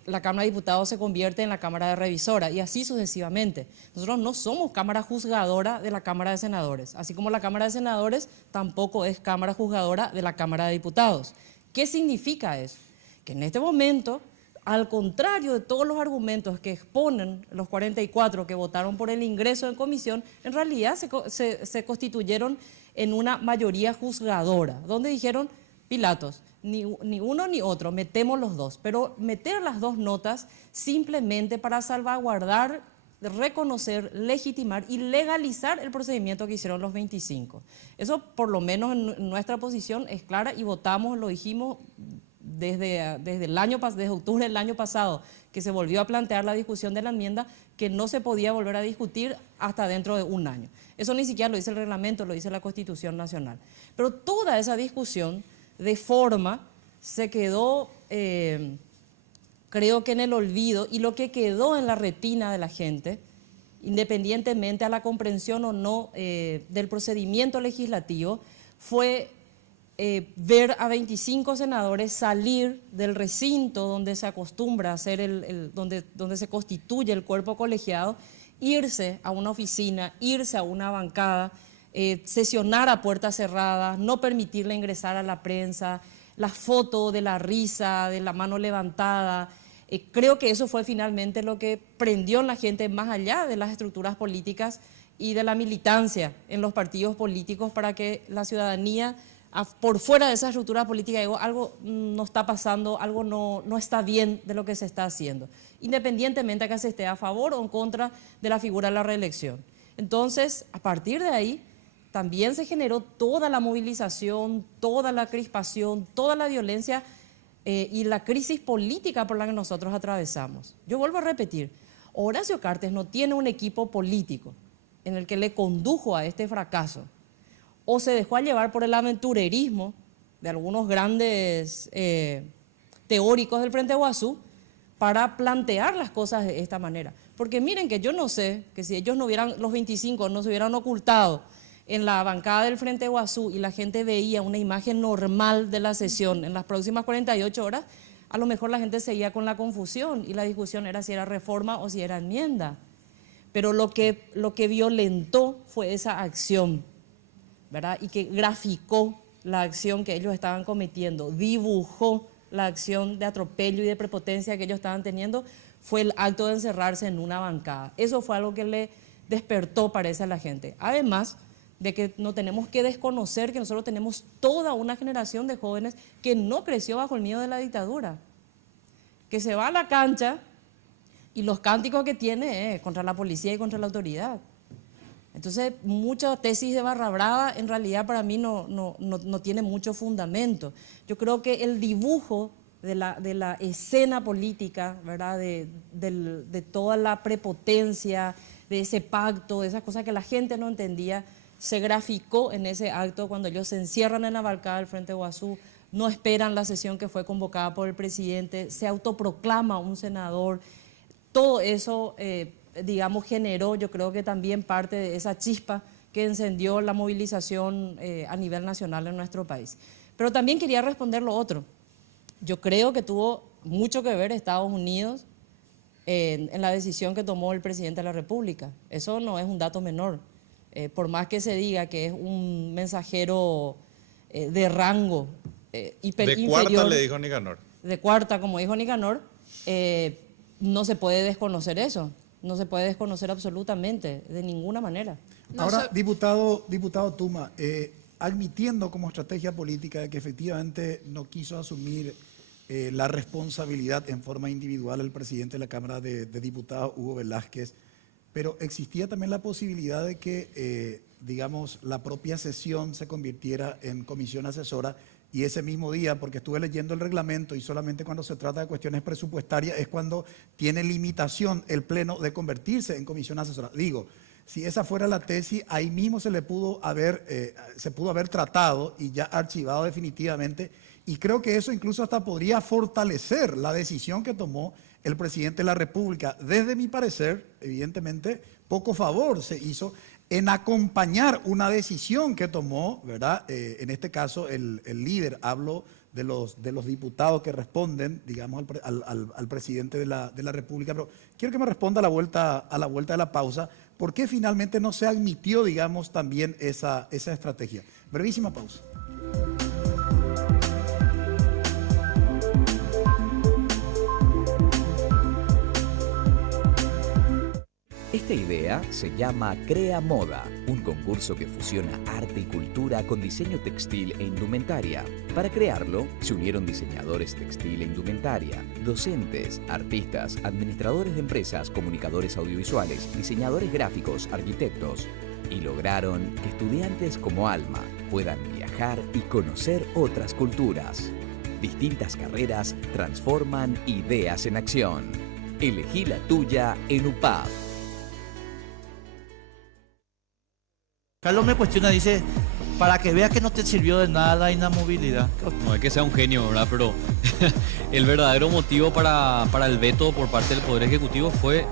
la Cámara de Diputados se convierte en la Cámara de Revisora y así sucesivamente. Nosotros no somos Cámara Juzgadora de la Cámara de Senadores, así como la Cámara de Senadores tampoco es Cámara Juzgadora de la Cámara de Diputados. ¿Qué significa eso? Que en este momento, al contrario de todos los argumentos que exponen los 44 que votaron por el ingreso en comisión, en realidad se constituyeron en una mayoría juzgadora, donde dijeron, Pilatos, ni uno ni otro, metemos los dos, pero meter las dos notas simplemente para salvaguardar, reconocer, legitimar y legalizar el procedimiento que hicieron los 25. Eso por lo menos en nuestra posición es clara y votamos, lo dijimos desde octubre del año pasado, que se volvió a plantear la discusión de la enmienda, que no se podía volver a discutir hasta dentro de un año. Eso ni siquiera lo dice el reglamento, lo dice la Constitución Nacional. Pero toda esa discusión de forma se quedó, creo que en el olvido, y lo que quedó en la retina de la gente, independientemente a la comprensión o no del procedimiento legislativo, fue ver a 25 senadores salir del recinto donde se acostumbra a hacer donde se constituye el cuerpo colegiado, irse a una oficina, irse a una bancada, sesionar a puertas cerradas, no permitirle ingresar a la prensa, la foto de la risa, de la mano levantada. Creo que eso fue finalmente lo que prendió en la gente más allá de las estructuras políticas y de la militancia en los partidos políticos, para que la ciudadanía, por fuera de esa estructura política, digo, algo no está pasando, algo no está bien de lo que se está haciendo, independientemente de que se esté a favor o en contra de la figura de la reelección. Entonces, a partir de ahí, también se generó toda la movilización, toda la crispación, toda la violencia y la crisis política por la que nosotros atravesamos. Yo vuelvo a repetir, Horacio Cartes no tiene un equipo político en el que le condujo a este fracaso, o se dejó llevar por el aventurerismo de algunos grandes teóricos del Frente Guazú para plantear las cosas de esta manera. Porque miren que yo no sé, que si ellos los 25 no se hubieran ocultado en la bancada del Frente Guazú y la gente veía una imagen normal de la sesión en las próximas 48 horas, a lo mejor la gente seguía con la confusión y la discusión era si era reforma o si era enmienda. Pero lo que violentó fue esa acción, ¿verdad? Y que graficó la acción que ellos estaban cometiendo, dibujó la acción de atropello y de prepotencia que ellos estaban teniendo, fue el acto de encerrarse en una bancada. Eso fue algo que le despertó, parece, a la gente. Además de que no tenemos que desconocer que nosotros tenemos toda una generación de jóvenes que no creció bajo el miedo de la dictadura, que se va a la cancha y los cánticos que tiene contra la policía y contra la autoridad. Entonces, mucha tesis de Barra Brava en realidad para mí no tiene mucho fundamento. Yo creo que el dibujo de la escena política, ¿verdad? De toda la prepotencia, de ese pacto, de esas cosas que la gente no entendía, se graficó en ese acto cuando ellos se encierran en la barcada del Frente Guazú, no esperan la sesión que fue convocada por el presidente, se autoproclama un senador. Todo eso, digamos, generó, yo creo que también parte de esa chispa que encendió la movilización a nivel nacional en nuestro país. Pero también quería responder lo otro. Yo creo que tuvo mucho que ver Estados Unidos en la decisión que tomó el presidente de la República. Eso no es un dato menor. Por más que se diga que es un mensajero de rango inferior. Cuarta, le dijo Nicanor. De cuarta, como dijo Nicanor, no se puede desconocer eso. No se puede desconocer absolutamente, de ninguna manera. Ahora, diputado Tuma, admitiendo como estrategia política de que efectivamente no quiso asumir la responsabilidad en forma individual el presidente de la Cámara de Diputados, Hugo Velázquez, pero existía también la posibilidad de que, digamos, la propia sesión se convirtiera en comisión asesora y ese mismo día, porque estuve leyendo el reglamento y solamente cuando se trata de cuestiones presupuestarias es cuando tiene limitación el Pleno de convertirse en comisión asesora. Digo, si esa fuera la tesis, ahí mismo se pudo haber tratado y ya archivado definitivamente, y creo que eso incluso hasta podría fortalecer la decisión que tomó el presidente de la República. Desde mi parecer, evidentemente, poco favor se hizo en acompañar una decisión que tomó, ¿verdad? En este caso, el líder, hablo de los diputados que responden, digamos, al presidente de la República, pero quiero que me responda a la vuelta de la pausa, ¿por qué finalmente no se admitió, digamos, también esa estrategia? Brevísima pausa. Esta idea se llama Crea Moda, un concurso que fusiona arte y cultura con diseño textil e indumentaria. Para crearlo, se unieron diseñadores textil e indumentaria, docentes, artistas, administradores de empresas, comunicadores audiovisuales, diseñadores gráficos, arquitectos. Y lograron que estudiantes como Alma puedan viajar y conocer otras culturas. Distintas carreras transforman ideas en acción. Elegí la tuya en UPAP. Carlos me cuestiona, dice, para que veas que no te sirvió de nada la inamovilidad. No es que sea un genio, ¿verdad? Pero el verdadero motivo para el veto por parte del Poder Ejecutivo fue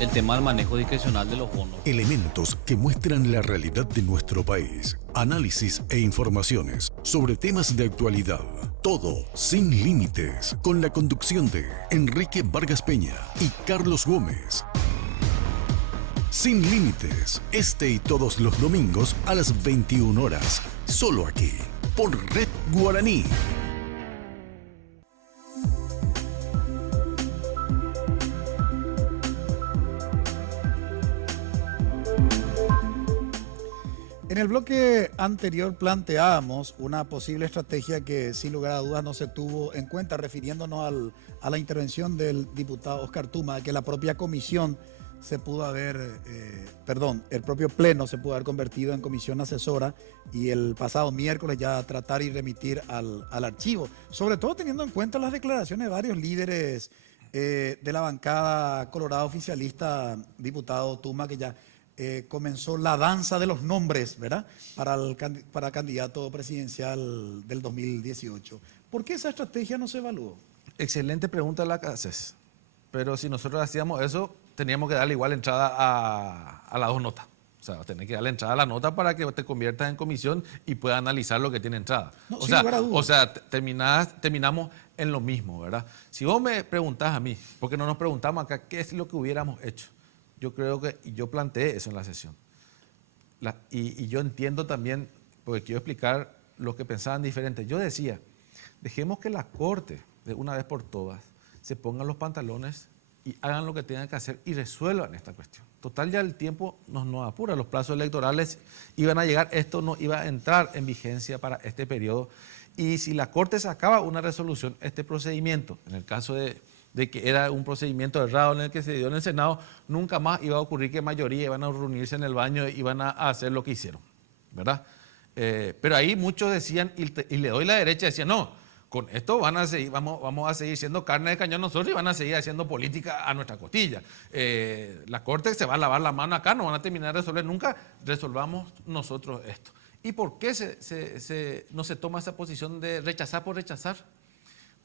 el tema del manejo discrecional de los bonos. Elementos que muestran la realidad de nuestro país. Análisis e informaciones sobre temas de actualidad. Todo sin límites. Con la conducción de Enrique Vargas Peña y Carlos Gómez. Sin límites, este y todos los domingos a las 21 horas, solo aquí, por Red Guaraní. En el bloque anterior planteábamos una posible estrategia que sin lugar a dudas no se tuvo en cuenta, refiriéndonos a la intervención del diputado Oscar Tuma, que la propia comisión se pudo haber, el propio pleno se pudo haber convertido en comisión asesora y el pasado miércoles ya tratar y remitir al archivo, sobre todo teniendo en cuenta las declaraciones de varios líderes de la bancada colorada oficialista, diputado Tuma, que ya comenzó la danza de los nombres, ¿verdad?, para candidato presidencial del 2018. ¿Por qué esa estrategia no se evaluó? Excelente pregunta la que haces, pero si nosotros hacíamos eso, teníamos que darle igual entrada a las dos notas. O sea, tenés que darle entrada a la nota para que te conviertas en comisión y puedas analizar lo que tiene entrada. No, o sea, terminamos en lo mismo, ¿verdad? Si vos me preguntás a mí, porque no nos preguntamos acá qué es lo que hubiéramos hecho, yo creo que, y yo planteé eso en la sesión. Y yo entiendo también, porque quiero explicar lo que pensaban diferentes. Yo decía, dejemos que la Corte, de una vez por todas, se pongan los pantalones y hagan lo que tengan que hacer y resuelvan esta cuestión. Total, ya el tiempo nos apura, los plazos electorales iban a llegar, esto no iba a entrar en vigencia para este periodo. Y si la Corte sacaba una resolución, este procedimiento, en el caso de que era un procedimiento errado en el que se dio en el Senado, nunca más iba a ocurrir que mayoría iban a reunirse en el baño y iban a hacer lo que hicieron, ¿verdad? Pero ahí muchos decían, y le doy la derecha, decían, no, con esto vamos a seguir siendo carne de cañón nosotros y van a seguir haciendo política a nuestra costilla. La Corte se va a lavar la mano acá, no van a terminar de resolver nunca, resolvamos nosotros esto. ¿Y por qué no se toma esa posición de rechazar por rechazar?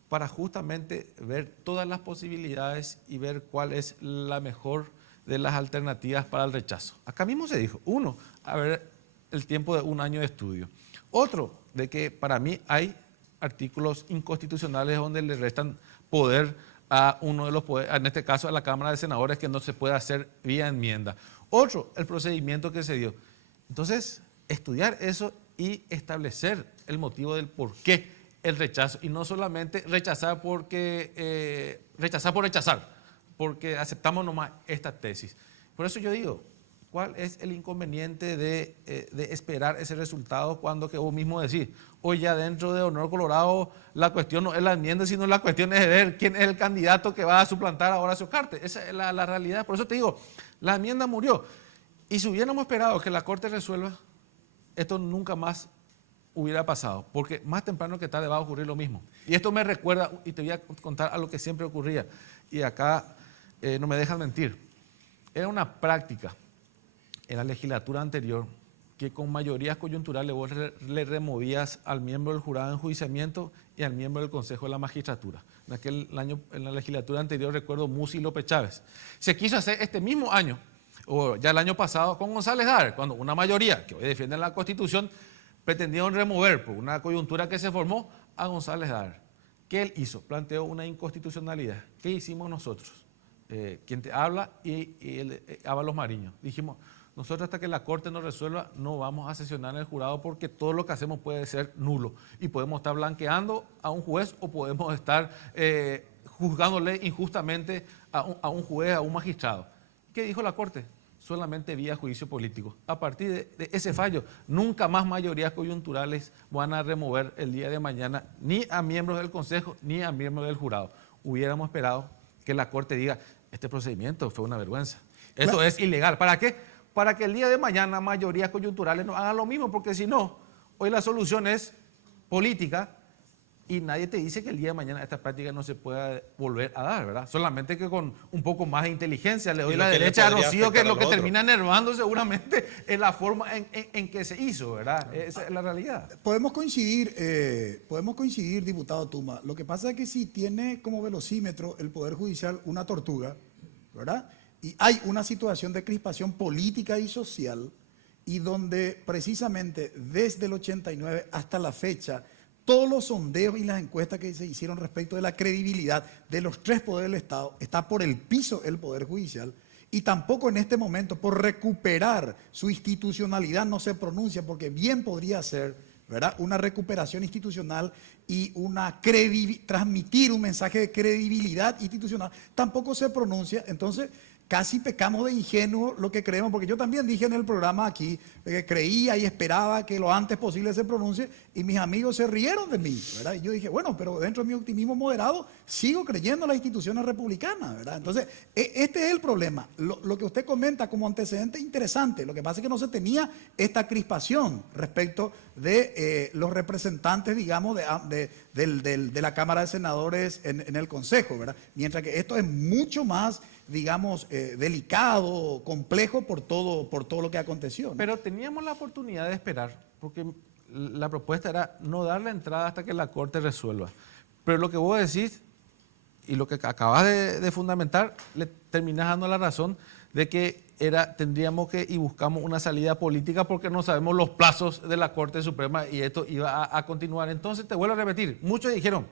Para justamente ver todas las posibilidades y ver cuál es la mejor de las alternativas para el rechazo. Acá mismo se dijo, uno, a ver el tiempo de 1 año de estudio. Otro, de que para mí hay artículos inconstitucionales donde le restan poder a uno de los poderes, en este caso a la Cámara de Senadores, que no se puede hacer vía enmienda. Otro, el procedimiento que se dio. Entonces, estudiar eso y establecer el motivo del por qué el rechazo, y no solamente rechazar por rechazar, porque aceptamos nomás esta tesis. Por eso yo digo, ¿cuál es el inconveniente de esperar ese resultado cuando que vos mismo decís, hoy ya dentro de Honor Colorado la cuestión no es la enmienda, sino la cuestión es de ver quién es el candidato que va a suplantar a Horacio Cartes? Esa es la realidad. Por eso te digo, la enmienda murió. Y si hubiéramos esperado que la Corte resuelva, esto nunca más hubiera pasado, porque más temprano que tarde va a ocurrir lo mismo. Y esto me recuerda, y te voy a contar a lo que siempre ocurría, y acá no me dejan mentir. Era una práctica en la legislatura anterior que con mayorías coyunturales vos le removías al miembro del jurado de enjuiciamiento y al miembro del Consejo de la Magistratura. En la legislatura anterior recuerdo Musi y López Chávez. Se quiso hacer este mismo año, o ya el año pasado, con González Dar, cuando una mayoría que hoy defiende la Constitución pretendieron remover por una coyuntura que se formó a González Dar. ¿Qué él hizo? Planteó una inconstitucionalidad. ¿Qué hicimos nosotros? Quien te habla y Ábalos Mariño. Dijimos, nosotros hasta que la Corte nos resuelva no vamos a sesionar en el jurado porque todo lo que hacemos puede ser nulo y podemos estar blanqueando a un juez o podemos estar juzgándole injustamente a un juez, a un magistrado. ¿Qué dijo la Corte? Solamente vía juicio político. A partir de ese fallo, nunca más mayorías coyunturales van a remover el día de mañana ni a miembros del Consejo ni a miembros del jurado. Hubiéramos esperado que la Corte diga, este procedimiento fue una vergüenza. Esto es ilegal. ¿Para qué? Para que el día de mañana mayorías coyunturales no hagan lo mismo, porque si no, hoy la solución es política y nadie te dice que el día de mañana esta práctica no se pueda volver a dar, ¿verdad? Solamente que con un poco más de inteligencia le doy la derecha a Rocío, que lo que termina enervando seguramente es la forma en que se hizo, ¿verdad? Esa es la realidad. Podemos coincidir, diputado Tuma. Lo que pasa es que si tiene como velocímetro el Poder Judicial una tortuga, ¿verdad? Y hay una situación de crispación política y social, y donde precisamente desde el 89 hasta la fecha, todos los sondeos y las encuestas que se hicieron respecto de la credibilidad de los 3 poderes del Estado, está por el piso el Poder Judicial, y tampoco en este momento por recuperar su institucionalidad no se pronuncia, porque bien podría ser, ¿verdad?, una recuperación institucional y transmitir un mensaje de credibilidad institucional, tampoco se pronuncia. Entonces casi pecamos de ingenuo lo que creemos, porque yo también dije en el programa aquí que creía y esperaba que lo antes posible se pronuncie, y mis amigos se rieron de mí, ¿verdad? Y yo dije, bueno, pero dentro de mi optimismo moderado sigo creyendo en las instituciones republicanas, ¿verdad? Entonces, este es el problema. Lo que usted comenta como antecedente interesante, lo que pasa es que no se tenía esta crispación respecto de los representantes, digamos, de la Cámara de Senadores en el Consejo, ¿verdad? Mientras que esto es mucho más, digamos, delicado, complejo por todo lo que aconteció, ¿no? Pero teníamos la oportunidad de esperar, porque la propuesta era no dar la entrada hasta que la Corte resuelva. Pero lo que vos decís y lo que acabas de fundamentar, le terminás dando la razón de que tendríamos que y buscamos una salida política porque no sabemos los plazos de la Corte Suprema y esto iba a continuar. Entonces, te vuelvo a repetir, muchos dijeron,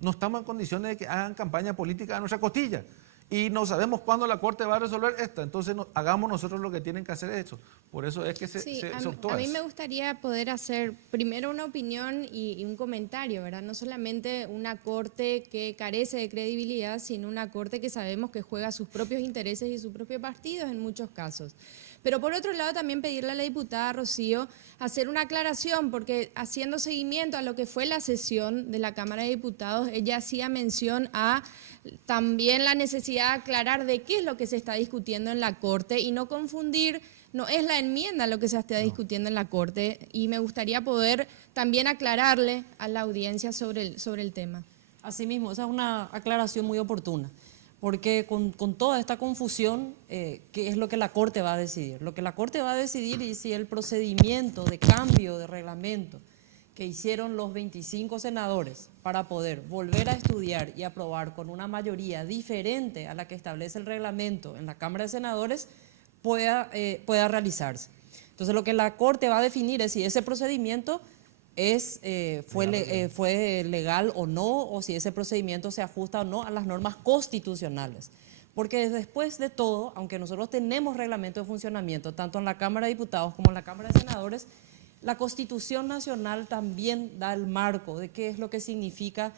no estamos en condiciones de que hagan campaña política a nuestra costilla y no sabemos cuándo la Corte va a resolver esta, entonces hagamos nosotros lo que tienen que hacer eso. Por eso es que se optó a mí me gustaría poder hacer primero una opinión y un comentario, ¿verdad? No solamente una Corte que carece de credibilidad, sino una Corte que sabemos que juega sus propios intereses y sus propios partidos en muchos casos. Pero por otro lado también pedirle a la diputada Rocío hacer una aclaración, porque haciendo seguimiento a lo que fue la sesión de la Cámara de Diputados, ella hacía mención a también la necesidad de aclarar de qué es lo que se está discutiendo en la Corte y no confundir No es la enmienda lo que se está discutiendo en la Corte, y me gustaría poder también aclararle a la audiencia sobre el tema. Asimismo, esa es una aclaración muy oportuna, porque con toda esta confusión, ¿qué es lo que la Corte va a decidir? Lo que la Corte va a decidir es si el procedimiento de cambio de reglamento que hicieron los 25 senadores para poder volver a estudiar y aprobar con una mayoría diferente a la que establece el reglamento en la Cámara de Senadores pueda realizarse. Entonces, lo que la Corte va a definir es si ese procedimiento fue legal o no, o si ese procedimiento se ajusta o no a las normas constitucionales. Porque después de todo, aunque nosotros tenemos reglamento de funcionamiento, tanto en la Cámara de Diputados como en la Cámara de Senadores, la Constitución Nacional también da el marco de qué es lo que significa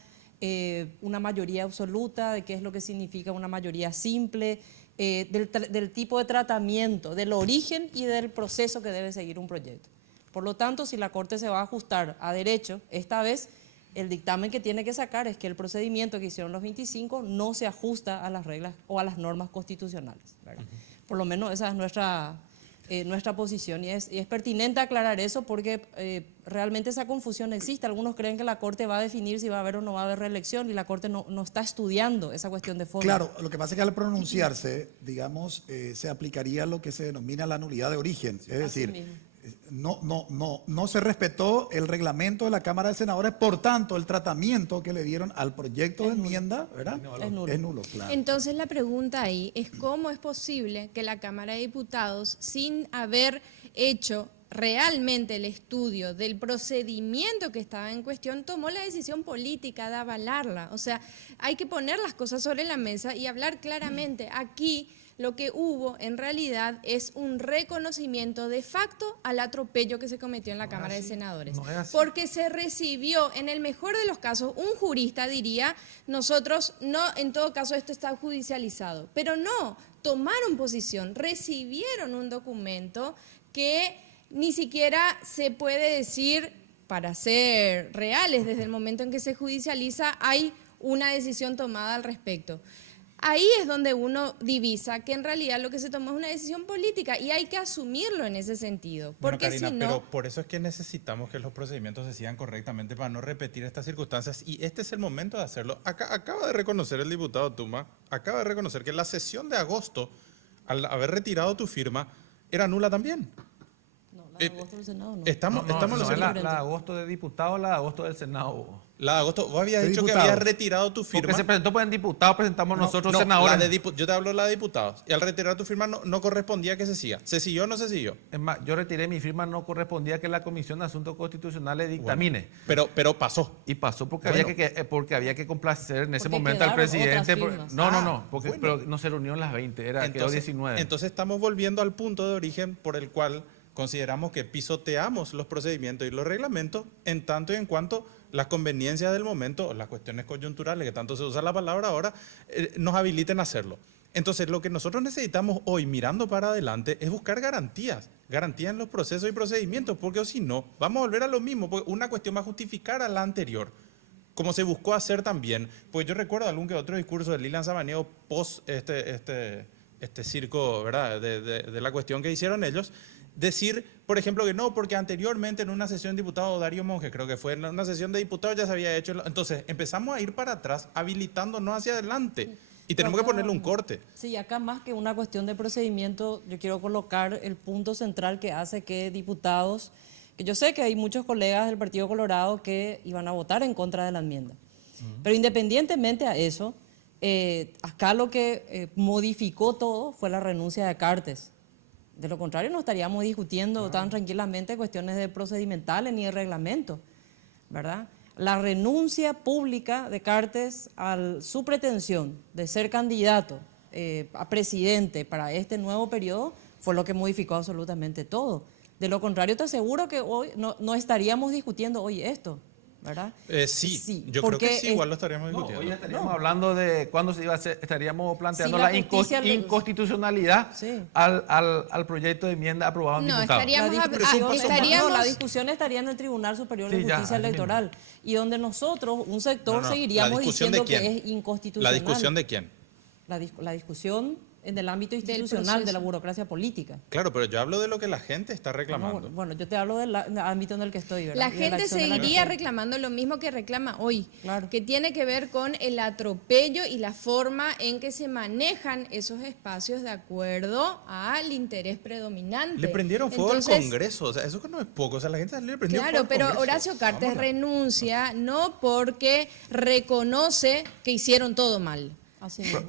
una mayoría absoluta, de qué es lo que significa una mayoría simple, del tipo de tratamiento, del origen y del proceso que debe seguir un proyecto. Por lo tanto, si la Corte se va a ajustar a derecho, esta vez el dictamen que tiene que sacar es que el procedimiento que hicieron los 25 no se ajusta a las reglas o a las normas constitucionales, ¿verdad? Por lo menos esa es nuestra posición, y es pertinente aclarar eso porque realmente esa confusión existe. Algunos creen que la Corte va a definir si va a haber o no va a haber reelección, y la Corte no está estudiando esa cuestión de fondo. Claro, lo que pasa es que al pronunciarse, digamos, se aplicaría lo que se denomina la nulidad de origen, es decir, no se respetó el reglamento de la Cámara de Senadores, por tanto el tratamiento que le dieron al proyecto de enmienda, ¿verdad? Es nulo, claro. Entonces la pregunta ahí es cómo es posible que la Cámara de Diputados, sin haber hecho realmente el estudio del procedimiento que estaba en cuestión, tomó la decisión política de avalarla. O sea, hay que poner las cosas sobre la mesa y hablar claramente. Aquí lo que hubo en realidad es un reconocimiento de facto al atropello que se cometió en la Cámara de Senadores. Porque se recibió, en el mejor de los casos, un jurista diría, nosotros no, en todo caso esto está judicializado. Pero no, tomaron posición, recibieron un documento que ni siquiera se puede decir, para ser reales, desde el momento en que se judicializa, hay una decisión tomada al respecto. Ahí es donde uno divisa que en realidad lo que se tomó es una decisión política, y hay que asumirlo en ese sentido. Porque Karina, si no, pero por eso es que necesitamos que los procedimientos se sigan correctamente para no repetir estas circunstancias, y este es el momento de hacerlo. Acaba de reconocer el diputado Tuma, acaba de reconocer que la sesión de agosto, al haber retirado tu firma, era nula también. La de agosto del Senado no. Estamos la de agosto de diputado, la de agosto del Senado. La de agosto, vos habías dicho que habías retirado tu firma. Porque se presentó por el diputado, presentamos nosotros senadores. Yo te hablo de la de diputados. Y al retirar tu firma no correspondía que se siga. ¿Se siguió o no se siguió? Es más, yo retiré mi firma, no correspondía que la Comisión de Asuntos Constitucionales dictamine. Bueno, pero pasó. Y pasó porque había que complacer en ese momento al presidente. Pero no se reunió en las 20, quedó 19. Entonces estamos volviendo al punto de origen por el cual consideramos que pisoteamos los procedimientos y los reglamentos en tanto y en cuanto las conveniencias del momento, las cuestiones coyunturales, que tanto se usa la palabra ahora, nos habiliten a hacerlo. Entonces, lo que nosotros necesitamos hoy, mirando para adelante, es buscar garantías en los procesos y procedimientos, porque o si no, vamos a volver a lo mismo, porque una cuestión va a justificar a la anterior, como se buscó hacer también. Pues yo recuerdo algún que otro discurso de Lilian Samaniego post este circo, ¿verdad?, de la cuestión que hicieron ellos. Decir, por ejemplo, que no, porque anteriormente en una sesión de diputados, Darío Monge, creo que fue en una sesión de diputados ya se había hecho. Entonces empezamos a ir para atrás, habilitándonos hacia adelante. Y tenemos que ponerle un corte. Sí, acá más que una cuestión de procedimiento, yo quiero colocar el punto central que hace que diputados, que yo sé que hay muchos colegas del Partido Colorado que iban a votar en contra de la enmienda. Pero independientemente a eso, acá lo que modificó todo fue la renuncia de Cartes. De lo contrario, no estaríamos discutiendo tan tranquilamente cuestiones de procedimentales ni de reglamento, ¿verdad? La renuncia pública de Cartes a su pretensión de ser candidato a presidente para este nuevo periodo fue lo que modificó absolutamente todo. De lo contrario, te aseguro que hoy no estaríamos discutiendo hoy esto, ¿verdad? Sí, yo creo que sí, igual lo estaríamos discutiendo. Hoy estaríamos hablando de cuándo se iba a hacer, estaríamos planteando la inconstitucionalidad al proyecto de enmienda aprobado en diputados. La discusión estaría en el Tribunal Superior de Justicia Electoral, y donde nosotros, un sector, seguiríamos diciendo que es inconstitucional. ¿La discusión de quién? La discusión en el ámbito institucional de la burocracia política. Claro, pero yo hablo de lo que la gente está reclamando. Bueno, yo te hablo del ámbito en el que estoy, ¿verdad? La gente seguiría reclamando lo mismo que reclama hoy, que tiene que ver con el atropello y la forma en que se manejan esos espacios de acuerdo al interés predominante. Le prendieron fuego al Congreso, o sea, eso no es poco, o sea, la gente le prendió fuego al Congreso. Claro, pero Horacio Cartes renuncia no porque reconoce que hicieron todo mal.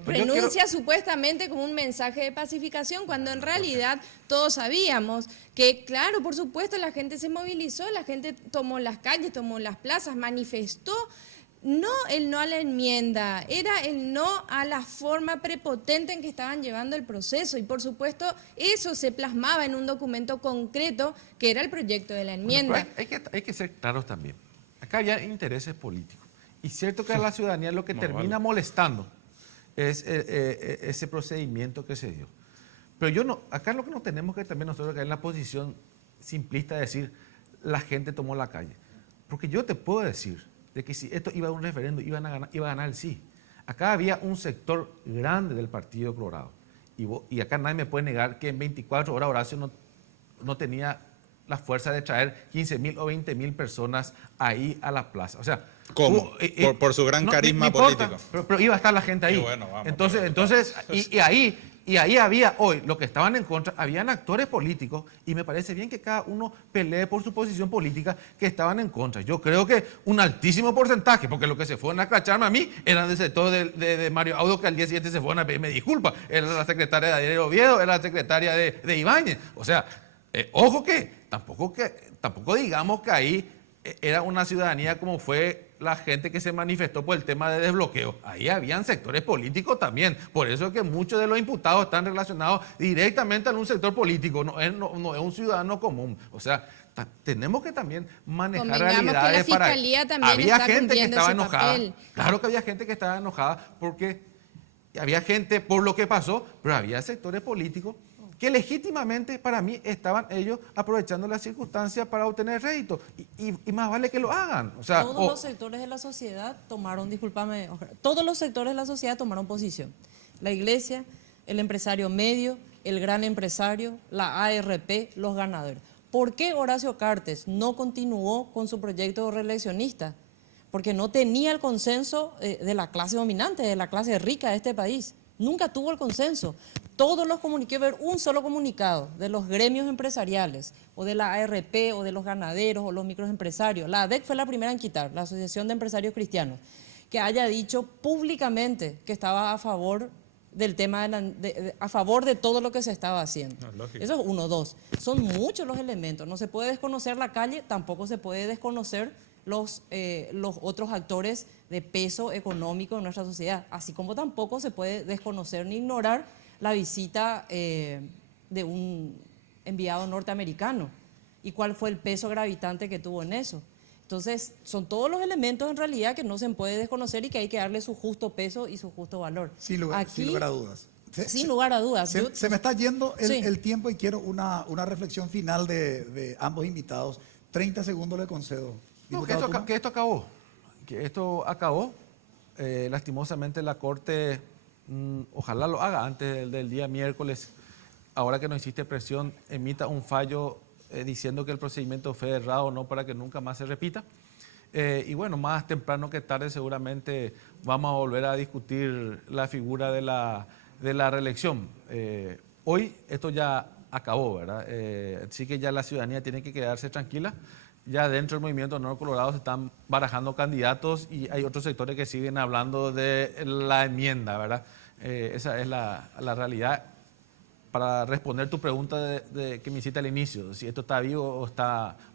Renuncia supuestamente como un mensaje de pacificación, cuando en realidad todos sabíamos que, claro, por supuesto, la gente se movilizó, la gente tomó las calles, tomó las plazas, manifestó. No el no a la enmienda, era el no a la forma prepotente en que estaban llevando el proceso. Y por supuesto, eso se plasmaba en un documento concreto que era el proyecto de la enmienda. Bueno, hay que ser claros también. Acá había intereses políticos. Y cierto que a la ciudadanía lo que termina molestando es ese procedimiento que se dio. Pero acá lo que no tenemos que también nosotros caer en la posición simplista de decir la gente tomó la calle. Porque yo te puedo decir de que si esto iba a un referendo, iba a ganar el sí. Acá había un sector grande del Partido Colorado. Y acá nadie me puede negar que en 24 horas Horacio no tenía la fuerza de traer 15.000 o 20.000 personas ahí a la plaza. O sea, ¿cómo? Por su gran carisma político. Pero iba a estar la gente ahí. Bueno, vamos, entonces y ahí había hoy, los que estaban en contra, habían actores políticos, y me parece bien que cada uno pelee por su posición política, que estaban en contra. Yo creo que un altísimo porcentaje, porque lo que se fueron a cracharme a mí eran del sector de Mario Audo, que al día siguiente se fueron a pedirme disculpas. Era la secretaria de Ariel Oviedo, era la secretaria de Ibáñez. O sea, ojo que tampoco digamos que ahí era una ciudadanía como fue la gente que se manifestó por el tema de desbloqueo. Ahí habían sectores políticos también. Por eso es que muchos de los imputados están relacionados directamente a un sector político, no es un ciudadano común. O sea, tenemos que también manejar realidades. Que la Fiscalía también había está gente que estaba enojada. Papel. Claro que había gente que estaba enojada porque había gente por lo que pasó, pero había sectores políticos que legítimamente para mí estaban ellos aprovechando las circunstancias para obtener rédito. Y más vale que lo hagan. O sea, todos los sectores de la sociedad tomaron, discúlpame, todos los sectores de la sociedad tomaron posición. La iglesia, el empresario medio, el gran empresario, la ARP, los ganaderos. ¿Por qué Horacio Cartes no continuó con su proyecto reeleccionista? Porque no tenía el consenso de la clase dominante, de la clase rica de este país. Nunca tuvo el consenso. Todos los quiero ver un solo comunicado de los gremios empresariales, o de la ARP, o de los ganaderos, o los microempresarios. La ADEC fue la primera en quitar, la Asociación de Empresarios Cristianos, que haya dicho públicamente que estaba a favor del tema, a favor de todo lo que se estaba haciendo. Eso es uno. Dos, son muchos los elementos. No se puede desconocer la calle, tampoco se puede desconocer los otros actores de peso económico en nuestra sociedad, así como tampoco se puede desconocer ni ignorar la visita de un enviado norteamericano y cuál fue el peso gravitante que tuvo en eso. Entonces, son todos los elementos en realidad que no se puede desconocer y que hay que darle su justo peso y su justo valor. Sin lugar a dudas. Sin lugar a dudas. Se me está yendo el tiempo y quiero una reflexión final de ambos invitados. 30 segundos le concedo. No, que esto acabó. Lastimosamente la Corte, ojalá lo haga antes del día miércoles, ahora que no existe presión, emita un fallo diciendo que el procedimiento fue errado o no, para que nunca más se repita. Y bueno, más temprano que tarde seguramente vamos a volver a discutir la figura de la reelección. Hoy esto ya acabó, ¿verdad? Así que ya la ciudadanía tiene que quedarse tranquila. Ya dentro del movimiento Nuevo Colorado se están barajando candidatos y hay otros sectores que siguen hablando de la enmienda, ¿verdad? Esa es la realidad. Para responder tu pregunta que me hiciste al inicio, si esto está vivo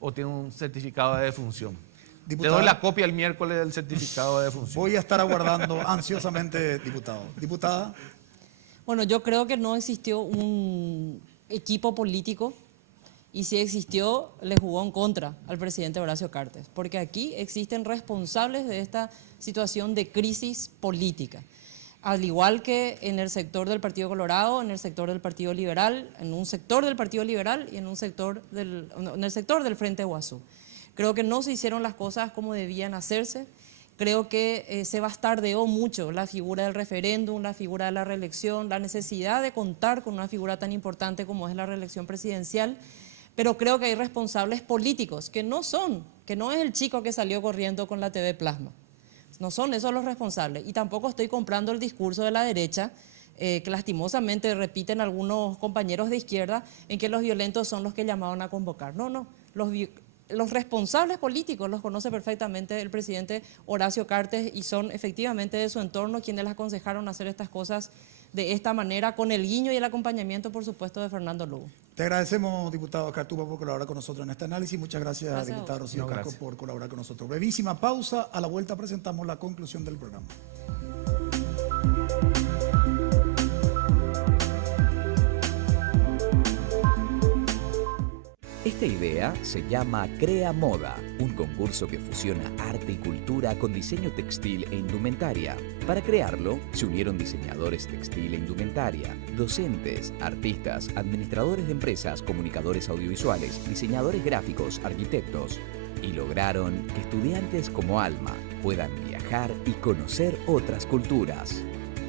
o tiene un certificado de defunción. Diputada, te doy la copia el miércoles del certificado de defunción. Voy a estar aguardando ansiosamente, diputado. Diputada. Bueno, yo creo que no existió un equipo político. Y si existió, le jugó en contra al presidente Horacio Cartes, porque aquí existen responsables de esta situación de crisis política. Al igual que en el sector del Partido Colorado, en el sector del Partido Liberal, en un sector del Partido Liberal y en el sector del Frente Guazú. Creo que no se hicieron las cosas como debían hacerse. Creo que se bastardeó mucho la figura del referéndum, la figura de la reelección, la necesidad de contar con una figura tan importante como es la reelección presidencial, pero creo que hay responsables políticos que no es el chico que salió corriendo con la TV Plasma. No son esos los responsables. Y tampoco estoy comprando el discurso de la derecha, que lastimosamente repiten algunos compañeros de izquierda, en que los violentos son los que llamaban a convocar. No, los responsables políticos los conoce perfectamente el presidente Horacio Cartes y son efectivamente de su entorno quienes les aconsejaron hacer estas cosas de esta manera, con el guiño y el acompañamiento, por supuesto, de Fernando Lugo. Te agradecemos, diputado Oscar Tuma, por colaborar con nosotros en este análisis. Muchas gracias, diputada Rocío Casco, por colaborar con nosotros. Brevísima pausa. A la vuelta presentamos la conclusión del programa. Esta idea se llama Crea Moda, un concurso que fusiona arte y cultura con diseño textil e indumentaria. Para crearlo, se unieron diseñadores textil e indumentaria, docentes, artistas, administradores de empresas, comunicadores audiovisuales, diseñadores gráficos, arquitectos, y lograron que estudiantes como Alma puedan viajar y conocer otras culturas.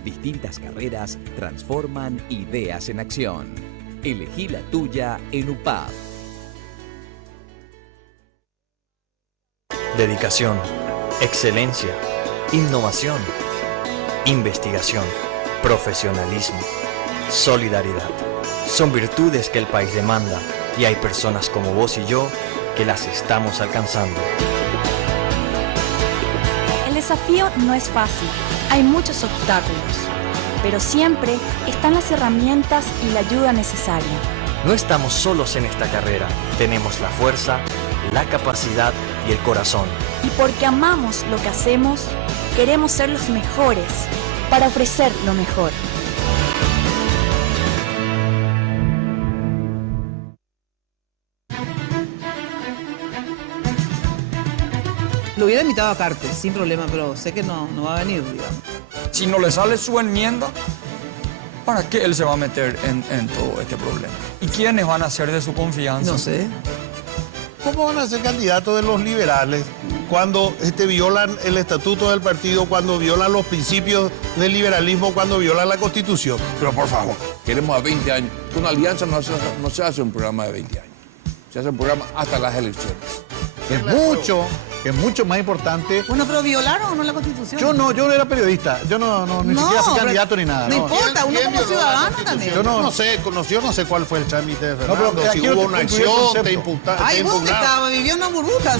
Distintas carreras transforman ideas en acción. Elegí la tuya en UPAP. Dedicación, excelencia, innovación, investigación, profesionalismo, solidaridad. Son virtudes que el país demanda y hay personas como vos y yo que las estamos alcanzando. El desafío no es fácil, hay muchos obstáculos, pero siempre están las herramientas y la ayuda necesaria. No estamos solos en esta carrera, tenemos la fuerza, la capacidad y el corazón. Y porque amamos lo que hacemos, queremos ser los mejores para ofrecer lo mejor. Lo hubiera invitado a Cartes, sin problema, pero sé que no va a venir, digamos. Si no le sale su enmienda, ¿para qué él se va a meter en todo este problema? ¿Y quiénes van a ser de su confianza? No sé. ¿Cómo van a ser candidatos de los liberales cuando violan el estatuto del partido, cuando violan los principios del liberalismo, cuando violan la Constitución? Pero por favor, queremos a 20 años. Con Alianza no se hace un programa de 20 años. Se hace un programa hasta las elecciones. Es mucho más importante. Bueno, pero violaron o no la Constitución. Yo no era periodista, yo ni siquiera fui candidato ni nada. No importa, uno como ciudadano también. Yo no sé cuál fue el trámite de Fernando, pero si hubo una acción, te impugnaron. Ay, vos que estaba viviendo en burbujas.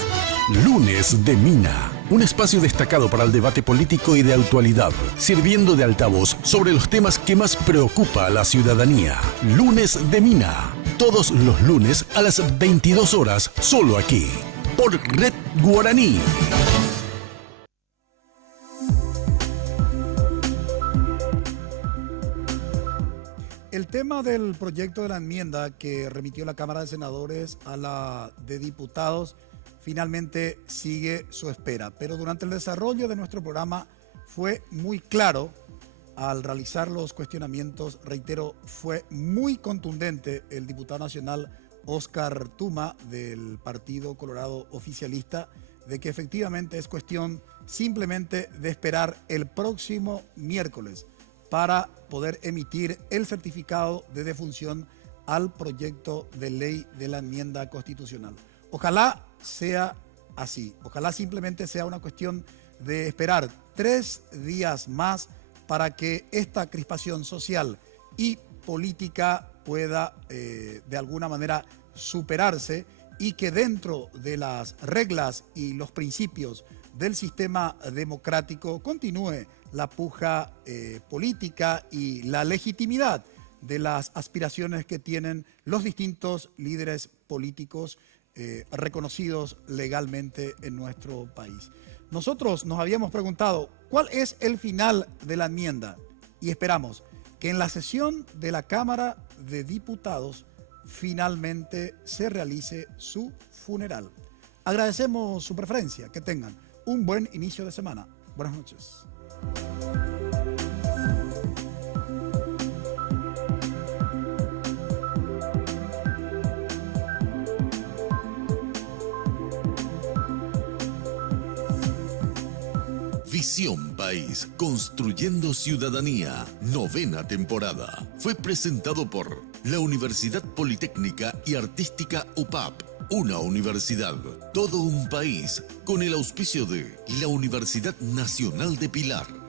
Lunes de Mina, un espacio destacado para el debate político y de actualidad, sirviendo de altavoz sobre los temas que más preocupa a la ciudadanía. Lunes de Mina, todos los lunes a las 22 horas, solo aquí, por Red Guaraní. El tema del proyecto de la enmienda que remitió la Cámara de Senadores a la de Diputados finalmente sigue su espera. Pero durante el desarrollo de nuestro programa fue muy claro, al realizar los cuestionamientos, reitero, fue muy contundente el diputado nacional Oscar Tuma del Partido Colorado Oficialista, de que efectivamente es cuestión simplemente de esperar el próximo miércoles para poder emitir el certificado de defunción al proyecto de ley de la enmienda constitucional. Ojalá sea así, ojalá simplemente sea una cuestión de esperar 3 días más para que esta crispación social y política pueda de alguna manera superarse y que dentro de las reglas y los principios del sistema democrático continúe la puja política y la legitimidad de las aspiraciones que tienen los distintos líderes políticos reconocidos legalmente en nuestro país. Nosotros nos habíamos preguntado cuál es el final de la enmienda y esperamos que en la sesión de la Cámara de Diputados finalmente se realice su funeral. Agradecemos su preferencia, que tengan un buen inicio de semana. Buenas noches. Visión País, construyendo ciudadanía, 9ª temporada. Fue presentado por la Universidad Politécnica y Artística UPAP, una universidad, todo un país, con el auspicio de la Universidad Nacional de Pilar.